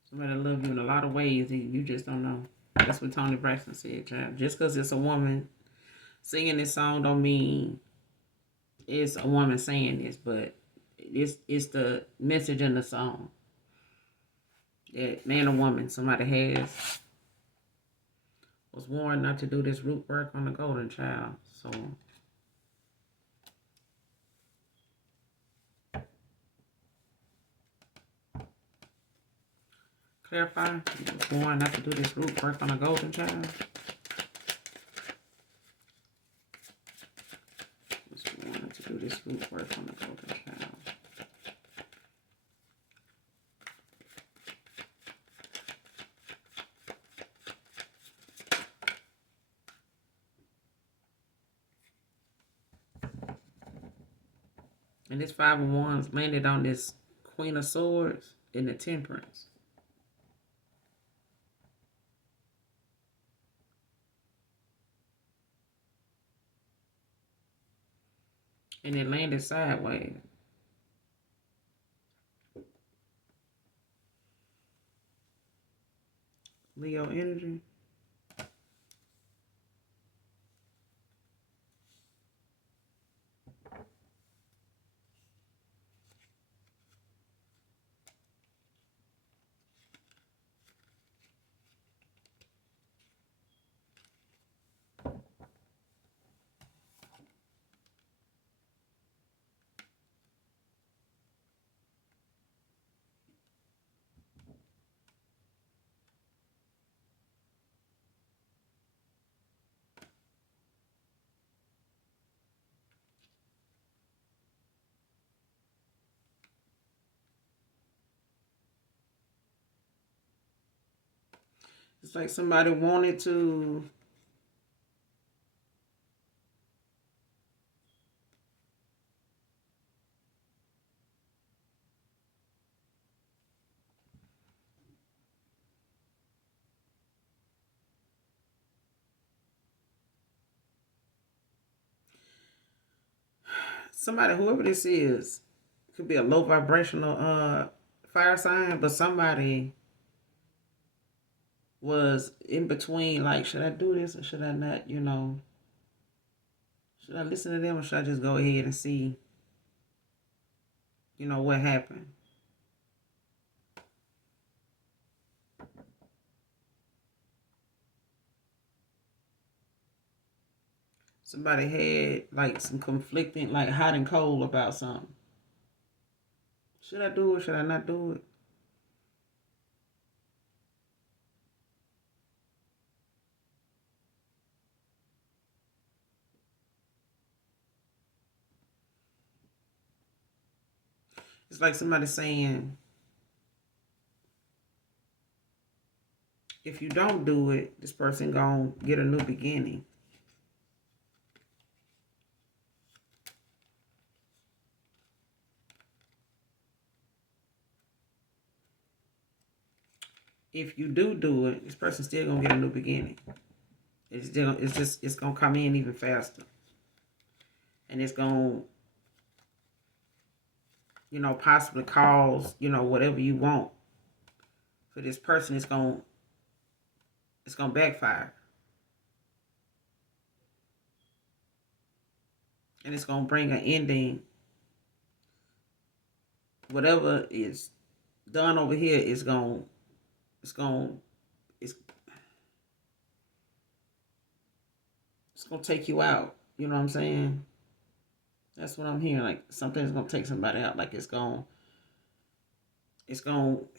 Somebody love you in a lot of ways and you just don't know. That's what Tony Braxton said, child. Just because it's a woman singing this song don't mean it's a woman saying this, but it's the message in the song. That man or woman, somebody was warned not to do this root work on the golden child. So clarify, was warned not to do this root work on a golden child. Was warned not to do this root work on a golden child. And this Five of Wands landed on this Queen of Swords in the Temperance. And it landed sideways. Leo energy. It's like somebody wanted to. Somebody, whoever this is, could be a low vibrational fire sign, but somebody was in between, like, should I do this or should I not? Should I listen to them or should I just go ahead and see, what happened? Somebody had like some conflicting, like hot and cold about something. Should I do it? Should I not do it? It's like somebody saying, if you don't do it, this person gonna get a new beginning. If you do it, this person still gonna get a new beginning. It's gonna come in even faster, and it's gonna possibly cause whatever you want for this person. It's gonna backfire, and it's gonna bring an ending. Whatever is done over here is gonna it's gonna it's it's gonna take you out. You know what I'm saying? That's what I'm hearing. Like something's gonna take somebody out. Like it's gonna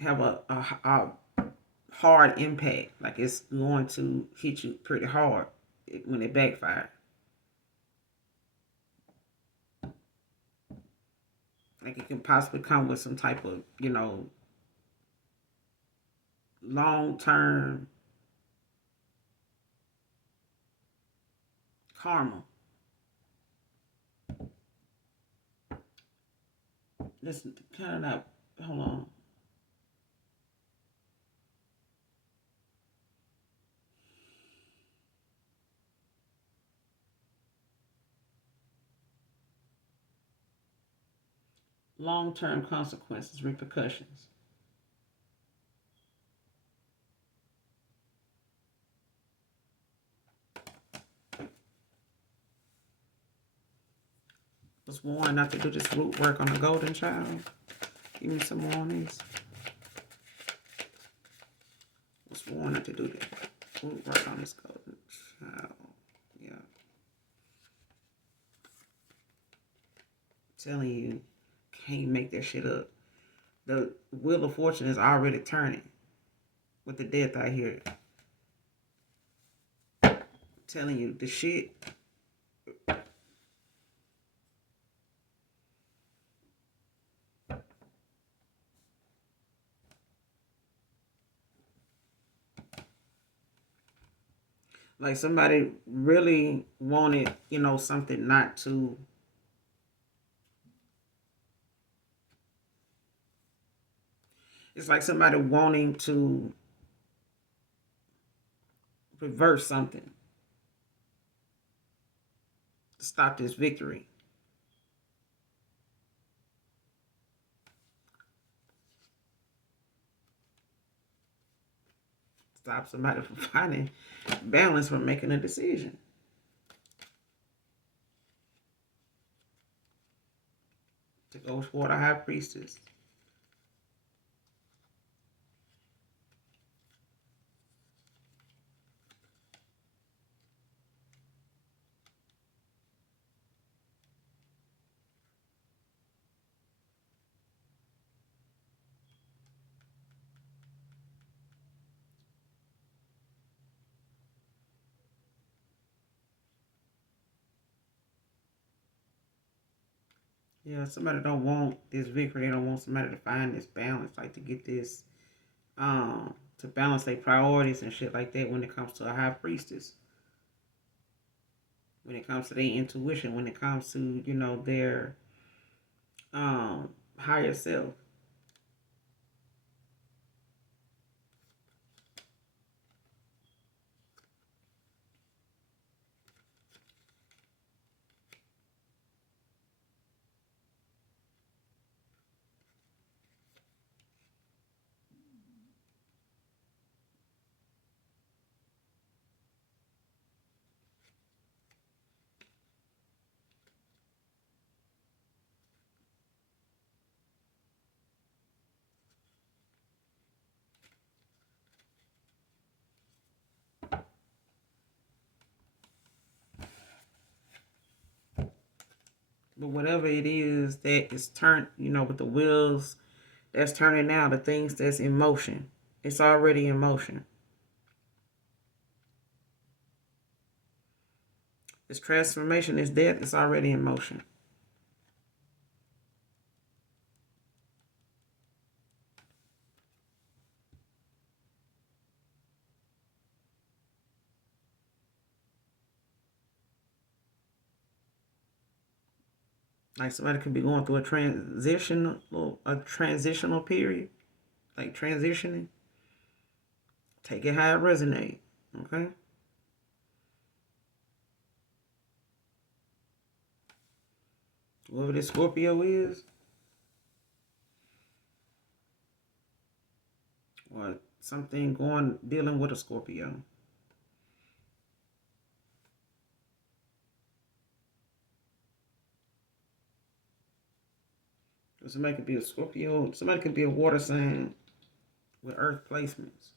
have a hard impact. Like it's going to hit you pretty hard when it backfires. Like it can possibly come with some type of long term karma. This kind of not. Hold on. Long term consequences, repercussions. Was warned not to do this root work on the golden child. Give me some more on these. Was warned not to do this root work on this golden child. Yeah. I'm telling you, can't make that shit up. The wheel of fortune is already turning with the death I hear. I'm telling you, the shit. Like somebody really wanted, something not to. It's like somebody wanting to reverse something, to stop this victory. Stop somebody from finding balance, from making a decision. To go for the high priestess. Yeah, somebody don't want this victory. They don't want somebody to find this balance, like to get this to balance their priorities and shit like that when it comes to a high priestess, when it comes to their intuition, when it comes to, their higher self. But whatever it is that is turned, with the wheels that's turning now, the things that's in motion, it's already in motion. This transformation is death, it's already in motion. Like somebody could be going through a transitional period, like transitioning. Take it how it resonates. Okay. Whoever this Scorpio is, or something dealing with a Scorpio. Somebody could be a Scorpio. Somebody could be a water sign with earth placements.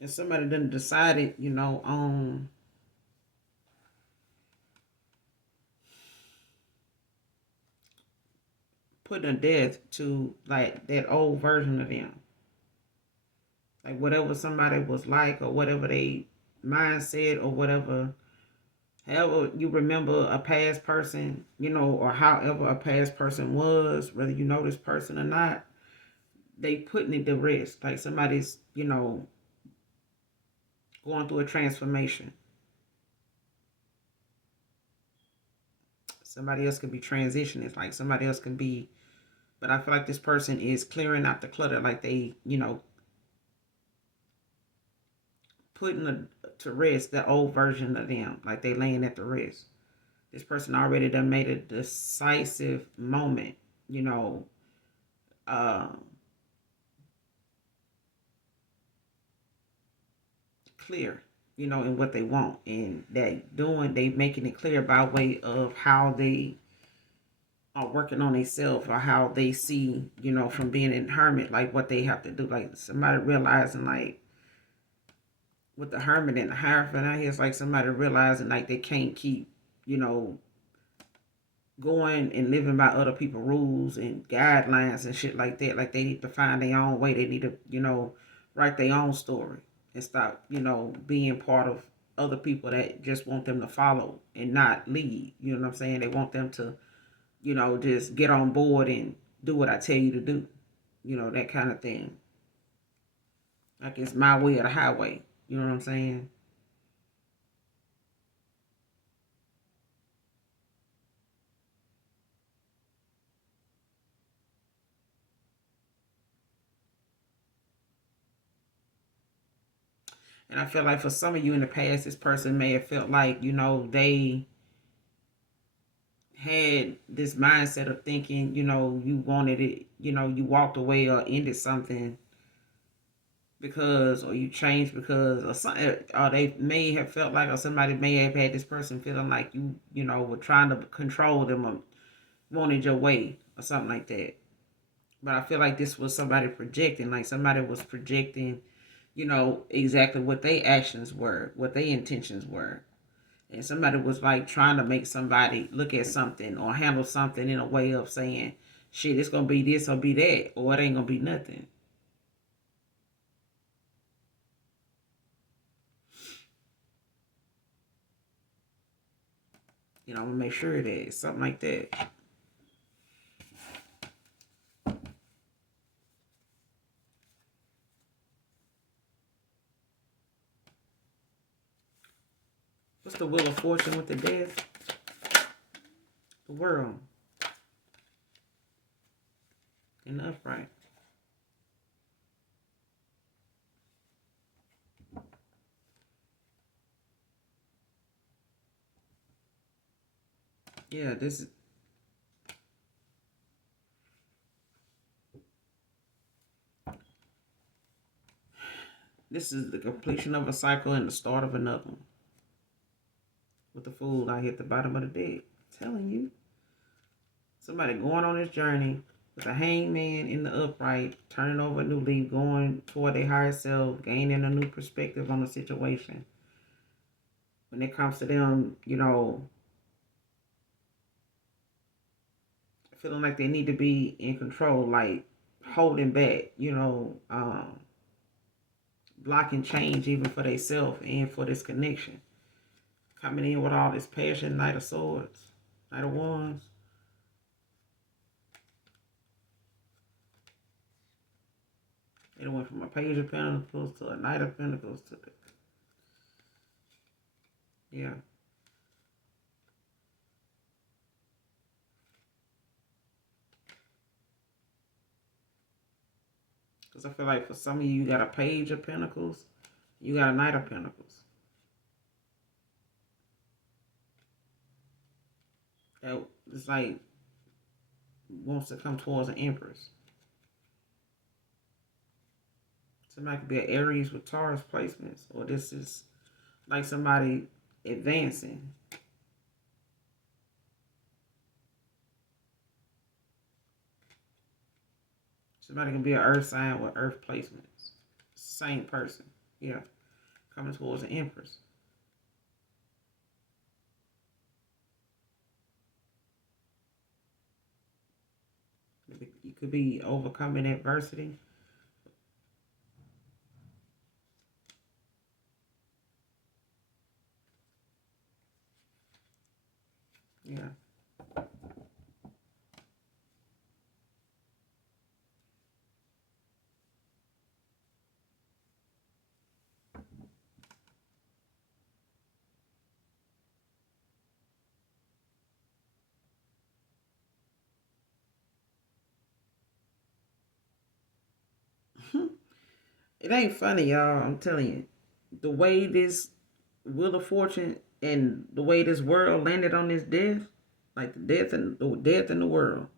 And somebody done decided, on putting a death to like that old version of them. Like whatever somebody was like, or whatever they mindset, or whatever, however you remember a past person, or however a past person was, whether you know this person or not, they putting it to rest. Like somebody's, going through a transformation. Somebody else could be transitioning. Like somebody else can be, but I feel like this person is clearing out the clutter. Like they, putting to rest the old version of them. Like they laying at the rest. This person already done made a decisive moment, uh, clear, in what they want. And they making it clear by way of how they are working on themselves, or how they see, from being in hermit, like what they have to do. Like somebody realizing, like with the hermit and the hierophant out here, it's like somebody realizing like they can't keep, you know, going and living by other people's rules and guidelines and shit like that. Like they need to find their own way. They need to, write their own story and stop, being part of other people that just want them to follow and not lead. You know what I'm saying? They want them to, just get on board and do what I tell you to do. That kind of thing. Like it's my way or the highway. You know what I'm saying? And I feel like for some of you in the past, this person may have felt like, they had this mindset of thinking, you wanted it, you walked away or ended something because, or you changed because, or something, or they may have felt like, or somebody may have had this person feeling like were trying to control them or wanted your way or something like that. But I feel like this was somebody projecting, like somebody was projecting, exactly what their actions were, what their intentions were. And somebody was like trying to make somebody look at something or handle something in a way of saying, shit, it's going to be this or be that, or it ain't going to be nothing. I'm going to make sure that it's something like that. What's the Wheel of Fortune with the death? The World. And the Upright. Yeah, this is the completion of a cycle and the start of another one. With the Fool, I hit the bottom of the deck. I'm telling you. Somebody going on this journey with a hangman in the upright, turning over a new leaf, going toward their higher self, gaining a new perspective on the situation. When it comes to them, feeling like they need to be in control, like holding back, blocking change even for themselves and for this connection. Coming in with all this passion, Knight of Swords, Knight of Wands. It went from a Page of Pentacles to a Knight of Pentacles to the, yeah. Because I feel like for some of you got a Page of Pentacles, you got a Knight of Pentacles. That it's like wants to come towards an Empress. Somebody could be an Aries with Taurus placements, or this is like somebody advancing. Somebody can be an Earth sign with Earth placements. Same person, yeah, coming towards an Empress. You could be overcoming adversity. Yeah. It ain't funny, y'all. I'm telling you. The way this Wheel of Fortune and the way this world landed on this death, like the death in the world,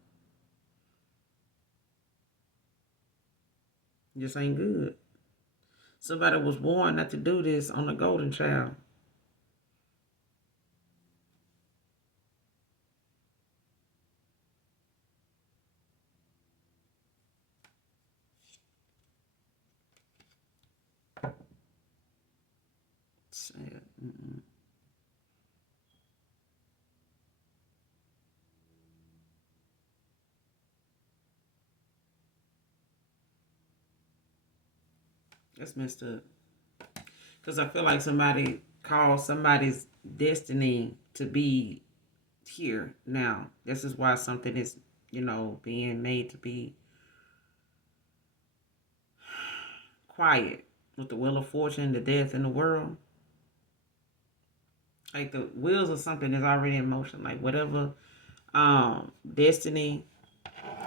just ain't good. Somebody was born not to do this on the golden child. Sad. That's messed up. Because I feel like somebody called somebody's destiny to be here now. This is why something is, being made to be quiet. With the Wheel of Fortune, the death in the world. Like the wheels of something is already in motion. Like whatever destiny,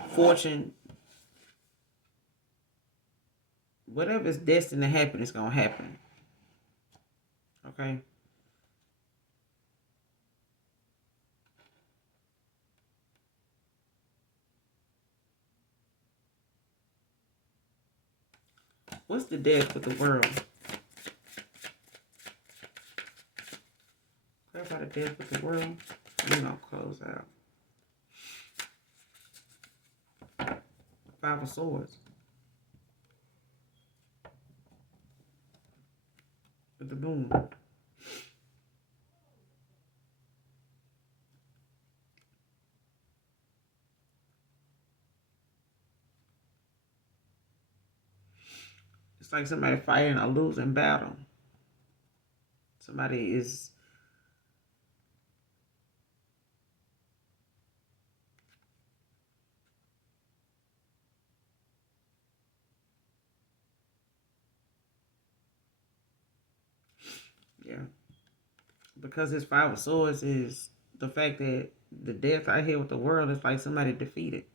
fortune, whatever is destined to happen is gonna happen. Okay. What's the death with the world? Clarify the death with the world. We're gonna close out. Five of Swords with the moon. It's like somebody fighting a losing battle. Somebody is, yeah. Because his Five of Swords is the fact that the death out here with the world is like somebody defeated.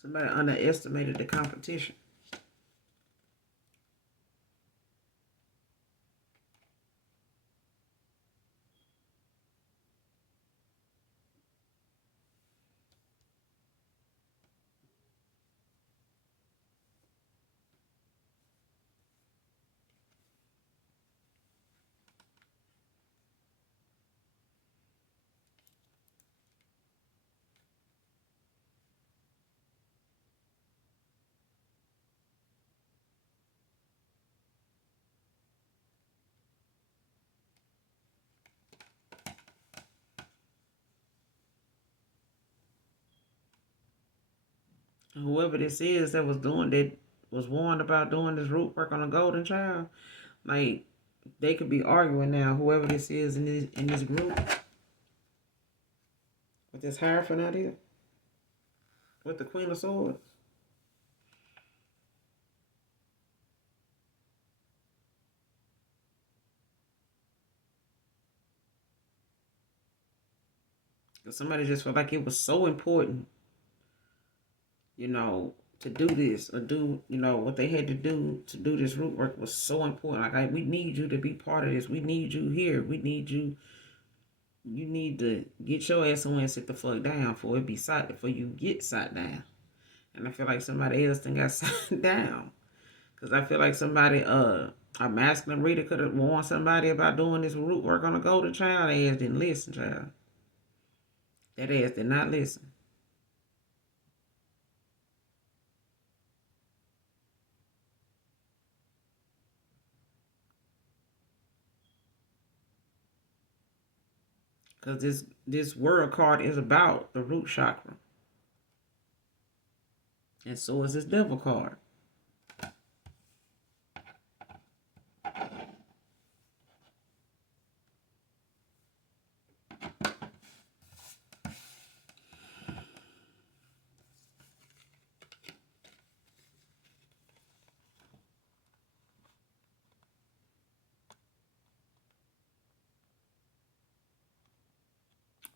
Somebody underestimated the competition. Whoever this is that was warned about doing this root work on a golden child, like they could be arguing now. Whoever this is in this group with this Hierophant out here with the Queen of Swords. Somebody just felt like it was so important, you know, to do this or do, what they had to do this root work was so important. Like, we need you to be part of this. We need you here. We need you. You need to get your ass on and sit the fuck down for it be sat before you get sat down. And I feel like somebody else then got sat down. Because I feel like somebody, a masculine reader could have warned somebody about doing this root work on a golden child. They ass didn't listen, child. That ass did not listen. Because this world card is about the root chakra. And so is this devil card.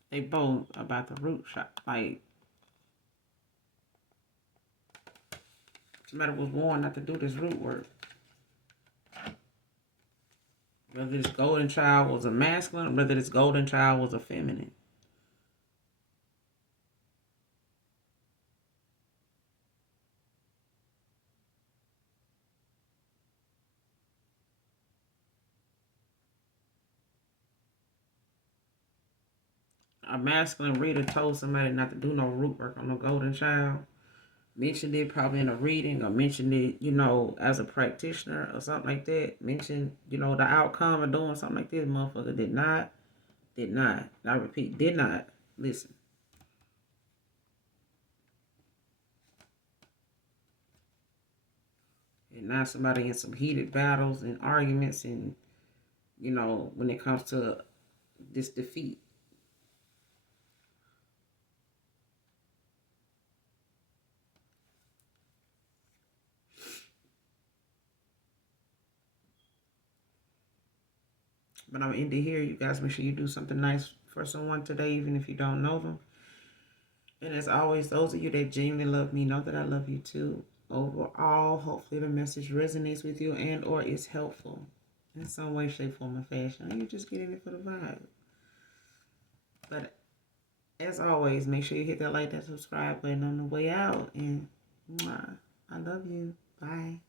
They both about the root chakra. Like, somebody was warned not to do this root work. Whether this golden child was a masculine or whether this golden child was a feminine. A masculine reader told somebody not to do no root work on no golden child. Mentioned it probably in a reading or mentioned it, as a practitioner or something like that. Mentioned, the outcome of doing something like this. Motherfucker did not, I repeat, did not listen. And now somebody in some heated battles and arguments and, when it comes to this defeat. But I'm into here. You guys make sure you do something nice for someone today, even if you don't know them. And as always, those of you that genuinely love me, know that I love you too. Overall, hopefully the message resonates with you and or is helpful in some way, shape, form, or fashion. You just get in it for the vibe. But As always, make sure you hit that like and subscribe button on the way out. And mwah, I love you. Bye.